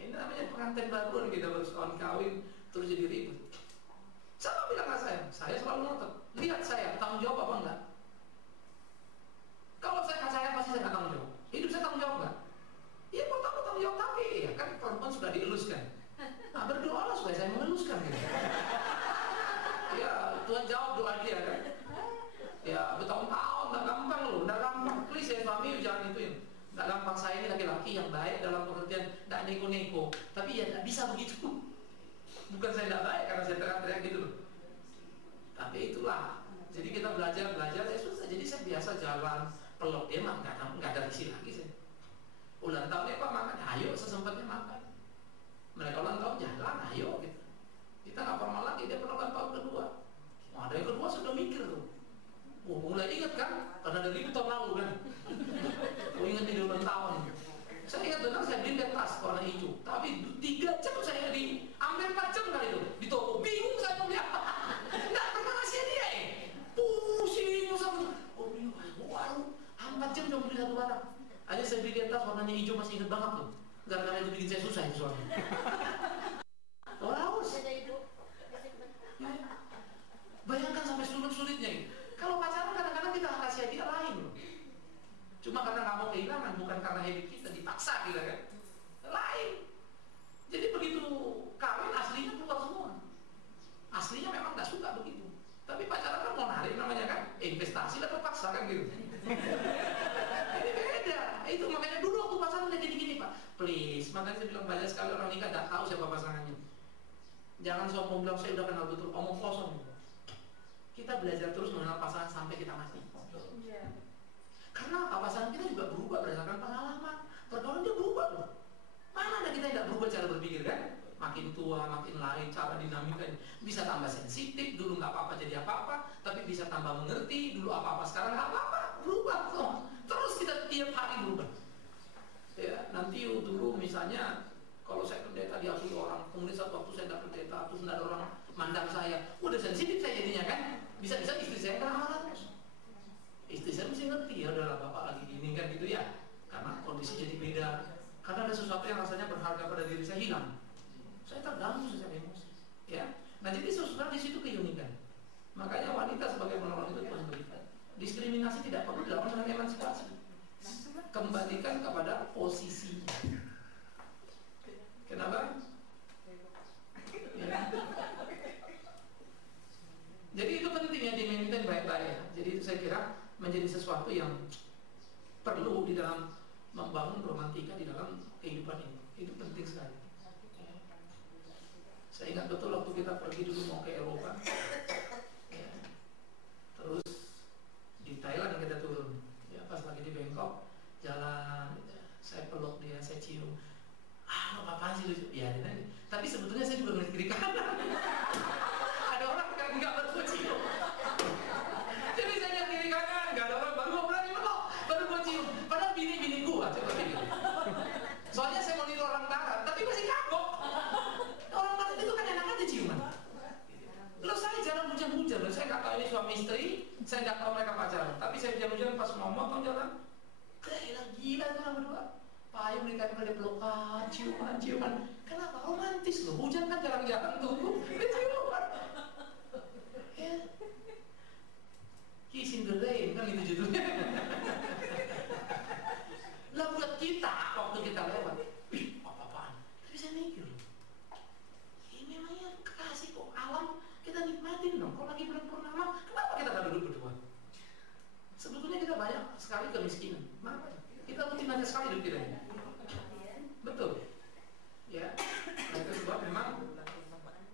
Ini namanya pengantin baru kita baru setahun kawin terus jadi ribut. Siapa bilang nggak sayang? Saya selalu ngotot. Lihat saya tanggung jawab apa enggak? Kalau saya nggak sayang pasti saya nggak tanggung jawab. Hidup saya tanggung jawab nggak? Iya pertama tanggung jawab tapi ya kan perempuan sudah dieluskan. Nah berdoalah supaya saya mengeluskan gitu. Ya Tuhan jawab doa dia kan. Ya bertahun-tahun nggak gampang loh, nggak gampang. Please ya suami jangan ituin. Nggak gampang saya ini laki-laki yang baik dalam pengertian nggak neko-neko. Tapi ya nggak bisa begitu. Bukan saya nggak baik karena saya teriak-teriak gitu loh. Tapi itulah. Jadi kita belajar ya susah. Jadi saya biasa jalan peluk dia mah nggak ada risih lagi saya. Ulang tahunnya Pak makan, ayo sesempatnya makan. Mereka ulang tahun jalan, ayo gitu. Kita nggak formal lagi, dia pernah ulang tahun kedua. Ada yang kedua sudah mikir tuh. Mulai ingat kan? Karena dari itu tahun lalu kan. Ingat di ulang tahun. Saya ingat benar saya beli tas warna hijau. Tapi 3 jam saya hampir 4 jam kali itu. banget loh. Gara-gara itu bikin saya susah itu suami. Haus. Ya. Bayangkan sampai sulit-sulitnya ini. Kalau pacaran kadang-kadang kita kasih hadiah lain loh. Cuma karena nggak mau kehilangan, bukan karena habit kita dipaksa kita kan. Lain. Jadi begitu kawin aslinya keluar semua. Aslinya memang nggak suka begitu. Tapi pacaran kan mau narik namanya kan, investasi lah terpaksa kan gitu. Ini beda. Itu makanya dulu waktu pacaran udah gini-gini Pak. Please, makanya saya bilang banyak sekali orang nikah nggak tahu siapa pasangannya. Jangan sombong bilang saya udah kenal betul, omong kosong. Kita belajar terus mengenal pasangan sampai kita mati. Karena apa? Pasangan kita juga berubah berdasarkan pengalaman. Pergaulan dia berubah loh. Mana ada kita tidak berubah cara berpikir kan? Makin tua, makin lain cara dinamikanya. Bisa tambah sensitif, dulu nggak apa-apa jadi apa-apa, tapi bisa tambah mengerti, dulu apa-apa sekarang nggak apa-apa, berubah kok. Terus kita tiap hari berubah. Ya, nanti dulu misalnya kalau saya pendeta diakui orang, kemudian satu waktu saya dapat pendeta, terus ada orang mandang saya, udah sensitif saya jadinya kan. Bisa-bisa istri saya kena terus. Istri saya mesti ngerti ya, udahlah bapak lagi gini kan gitu ya. Karena kondisi jadi beda. Karena ada sesuatu yang rasanya berharga pada diri saya hilang. Saya terganggu secara emosi. Ya. Nah jadi sesuatu di situ keunikan. Makanya wanita sebagai penolong itu Tuhan berikan. Diskriminasi tidak perlu dilakukan dengan emansipasi. Kembalikan kepada posisinya. Kenapa? Ya. Jadi itu penting ya di-maintain baik-baik. Jadi itu saya kira menjadi sesuatu yang perlu di dalam membangun romantika di dalam kehidupan ini. Itu penting sekali. Saya ingat betul waktu kita pergi dulu mau ke Eropa, ya. Terus di Thailand kita turun, ya, pas lagi di Bangkok jalan, ya, saya peluk dia, saya cium. Apa-apaan sih lucu? Ya, tapi sebetulnya saya juga ngeliat kiri kanan. Ada orang kan nggak bertemu cium. Jadi saya lihat kiri kanan, nggak ada orang, baru mau berani meluk, baru mau cium. Padahal bini gua, coba pikir. Soalnya saya mau niru orang barat, tapi masih kagok. Orang barat itu kan enak aja ciuman. Loh saya jarang hujan-hujan, saya nggak tahu ini suami istri, saya nggak tahu mereka pacaran. Tapi saya hujan-hujan pas mau motong jalan, gila itu orang berdua. Payung ditempel di pelukan, ciuman. Kenapa? Romantis loh. Hujan kan jarang-jarang tuh. Ciuman. Ya. Kissing the Rain kan itu judulnya. Lah buat kita waktu kita lewat, apa-apaan. Tapi saya mikir, ini memangnya kasih kok alam kita nikmatin dong. Kalau lagi bulan purnama, kenapa kita nggak duduk berdua? Sebetulnya kita banyak sekali kemiskinan. Kenapa? Kita rutin aja sekali hidup kita ini. Betul. Ya. Nah, itu sebab memang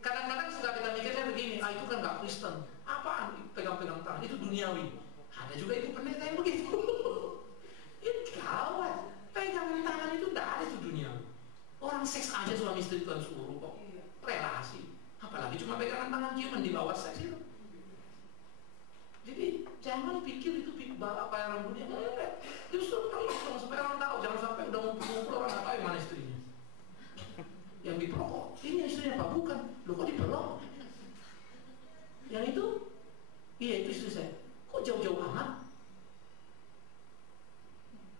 kadang-kadang suka kita mikirnya begini, itu kan nggak Kristen. Apaan pegang-pegang tangan? Itu duniawi. Ada juga itu pendeta yang begitu. Itu gawat. Pegang tangan itu nggak ada itu duniawi. Orang seks aja suami istri Tuhan suruh kok. Relasi. Apalagi cuma pegangan tangan ciuman di bawah seks itu. Jadi jangan pikir itu bayaran dunia. Enggak. Justru jangan sampai orang tahu, jangan sampai udah ngumpul orang nggak tahu yang mana istrinya. Yang dipelok, ini istrinya apa? Bukan. Loh kok dipelok? Yang itu? Iya itu istri saya. Kok jauh-jauh amat?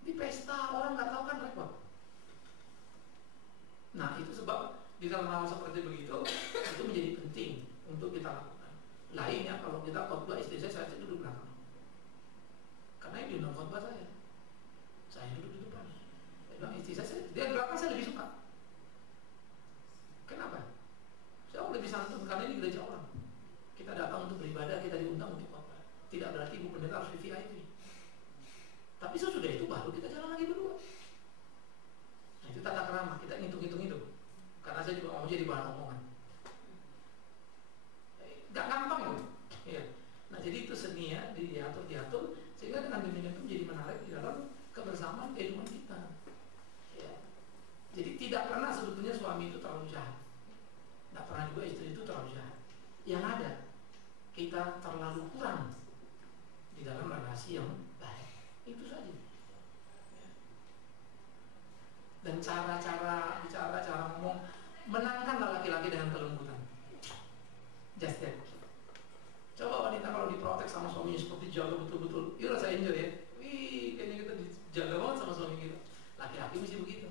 Di pesta orang nggak tahu kan repot. Nah itu sebab di dalam hal seperti begitu itu menjadi penting untuk kita lakukan. Lainnya kalau kita khotbah istri saya duduk belakang. Karena yang diundang khotbah saya duduk di depan. Saya bilang istri saya dia di belakang saya lebih suka. Kenapa? Saya lebih santun karena ini gereja orang. Kita datang untuk beribadah, kita diundang untuk khotbah. Tidak berarti ibu pendeta harus VIP. Tapi sesudah itu baru kita jalan lagi berdua. Nah itu tata kerama, kita ngitung-ngitung itu. Karena saya juga mau jadi bahan omongan. Gak gampang loh. Ya. Nah jadi itu seni ya, diatur sehingga dengan demikian itu menjadi menarik di dalam kebersamaan kehidupan kita. Ya. Jadi tidak pernah sebetulnya suami itu terlalu jahat. Tidak pernah juga istri itu terlalu jahat. Yang ada kita terlalu kurang di dalam relasi yang baik. Itu saja. Ya. Dan cara bicara, cara ngomong, menangkanlah laki-laki dengan kelembutan. Just that. Coba wanita kalau diprotek sama suaminya seperti jaga betul-betul, you rasa enjoy ya? Wih, kayaknya kita dijaga banget sama suami kita. Laki-laki mesti begitu.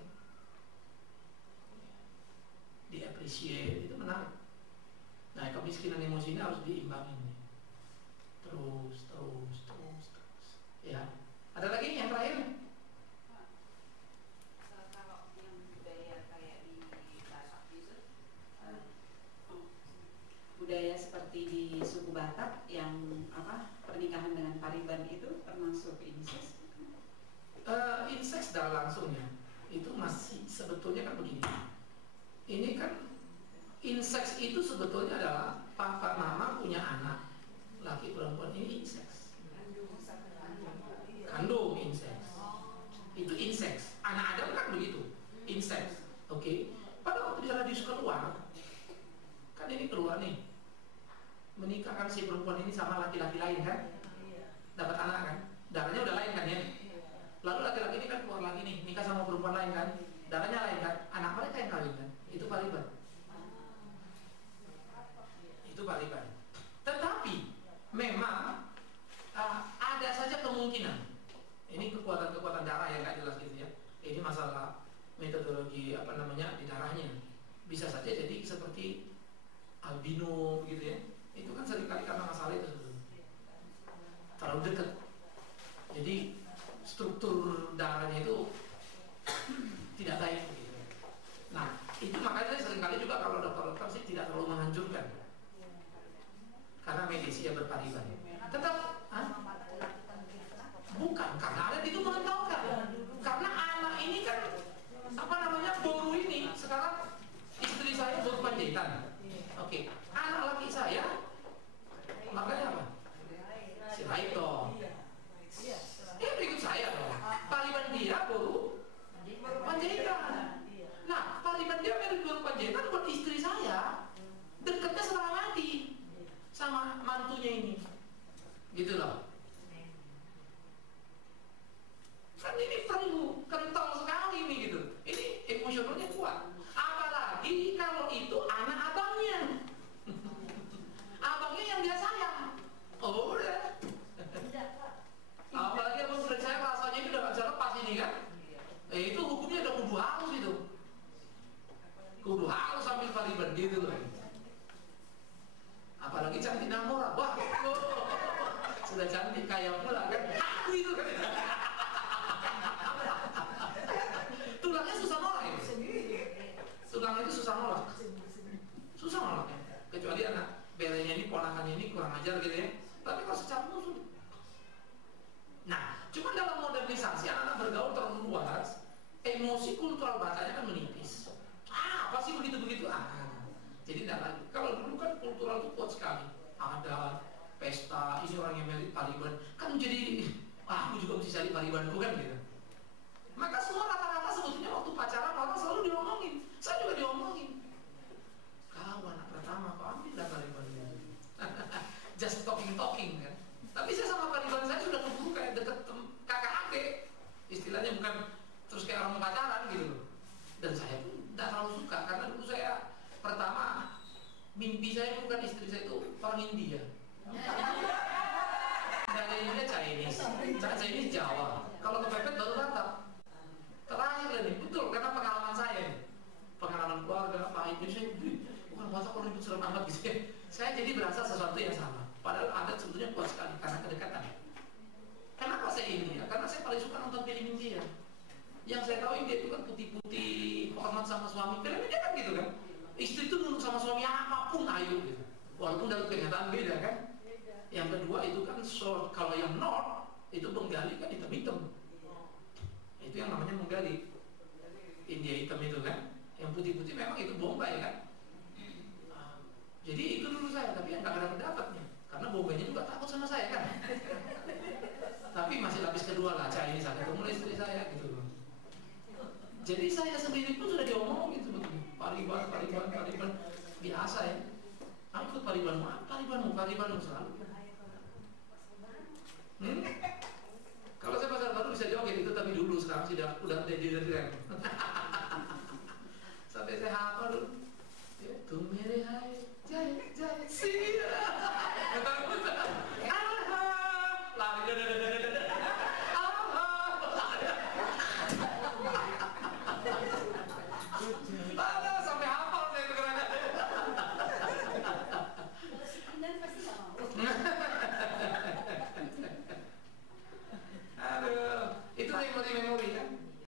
appreciate, itu menarik. Nah, kemiskinan emosi ini harus diimbangin nih. Terus. Ya. Ada lagi yang terakhir? Kalau yang budaya kayak di Batak gitu, budaya seperti di suku Batak yang pernikahan dengan pariban itu termasuk incest? Incest secara langsungnya itu masih sebetulnya kan begini. Ini kan incest itu sebetulnya adalah papa mama punya anak laki perempuan, ini incest. Kandung incest. Itu incest. Anak Adam kan begitu. Incest. Oke. Pada waktu dia radius keluar, kan ini keluar nih, menikahkan si perempuan ini sama laki-laki lain kan, dapat anak kan, darahnya udah lain kan ya. Lalu laki-laki ini kan keluar lagi nih, nikah sama perempuan lain kan, darahnya lain kan, anak mereka yang kawin kan, itu pariban. Itu pariban. Tetapi memang ada saja kemungkinan. Ini kekuatan darah yang nggak jelas gitu ya. Ini masalah metodologi di darahnya. Bisa saja jadi seperti albino gitu ya. Itu kan seringkali karena masalah itu sebetulnya. Terlalu dekat. Jadi struktur darahnya itu tidak baik gitu. Nah, itu makanya seringkali juga kalau dokter-dokter sih tidak terlalu menghancurkan. Karena medis ya berpariban. Tetap bukan, karena adat itu mengentalkan. Karena anak ini kan boru ini sekarang istri saya boru panjaitan. Oke, anak laki saya makanya apa? Si Raito. Dia berikut saya dong. Pariban dia boru panjaitan. Nah, pariban dia boru panjaitan buat istri saya dekatnya setengah mati sama mantunya ini. Gitu loh. Kan ini perlu kental sekali nih gitu. Ini emosionalnya kuat. Apalagi kalau itu anak abangnya. Abangnya yang dia sayang. Oh udah. Apalagi abang sudah saya rasanya itu udah gak bisa lepas ini kan. Itu hukumnya udah kudu halus itu. Kudu halus sambil pariban gitu loh. Apalagi cantik namora. Wah, sudah cantik kayak pula kan. Aku itu kan. Tulangnya susah nolak itu. Tulang itu susah nolak. Susah nolak ya. Kecuali anak belenya ini, ponakannya ini kurang ajar gitu ya. Tapi kalau secara sulit. Nah, cuma dalam modernisasi anak-anak bergaul terlalu luas, emosi kultural Bataknya kan menipis. Apa sih begitu-begitu? Jadi tidak lagi. Kalau dulu kan kultural itu kuat sekali. Ada pesta, ini orang yang merit pariban. Kan jadi, aku juga mesti cari paribanku kan gitu. Maka semua rata-rata sebetulnya waktu pacaran orang selalu diomongin. Saya juga diomongin. Kau anak pertama, kau ambillah paribannya. Just talking kan. Tapi saya sama pariban saya sudah keburu kayak deket kakak adik. Istilahnya bukan terus kayak orang pacaran gitu. Dan saya pun tidak terlalu suka karena dulu saya pertama mimpi saya bukan istri saya itu orang India. Dan India Chinese Jawa. Kalau kepepet baru Batak. Terakhir nih, betul karena pengalaman saya nih. Pengalaman keluarga, pahitnya saya bukan Batak orang ribut serem amat gitu ya. Saya jadi berasa sesuatu yang sama. Padahal adat sebetulnya kuat sekali karena kedekatan. Kenapa saya India? Karena saya paling suka nonton film India. Yang saya tahu India itu kan putih-putih, hormat sama suami. Film India kan gitu kan. Istri itu nurut sama suami apapun ayo gitu. Walaupun dalam kenyataan beda kan. Yang kedua itu kan short. Kalau yang North itu Bengali kan hitam-hitam. Itu yang namanya Bengali. India hitam itu kan. Yang putih-putih memang itu Bombay kan. Jadi itu dulu saya, tapi yang gak ada pendapatnya. Karena Bombaynya juga takut sama saya kan. Tapi masih lapis kedua lah, ini saya ketemu istri saya gitu loh. Jadi saya sendiri pun sudah diomongin gitu betul. Pariban biasa ya. Aku ikut paribanmu selalu. Kalau saya pasar baru bisa jawab gitu, tapi dulu sekarang udah rem. Sampai saya hafal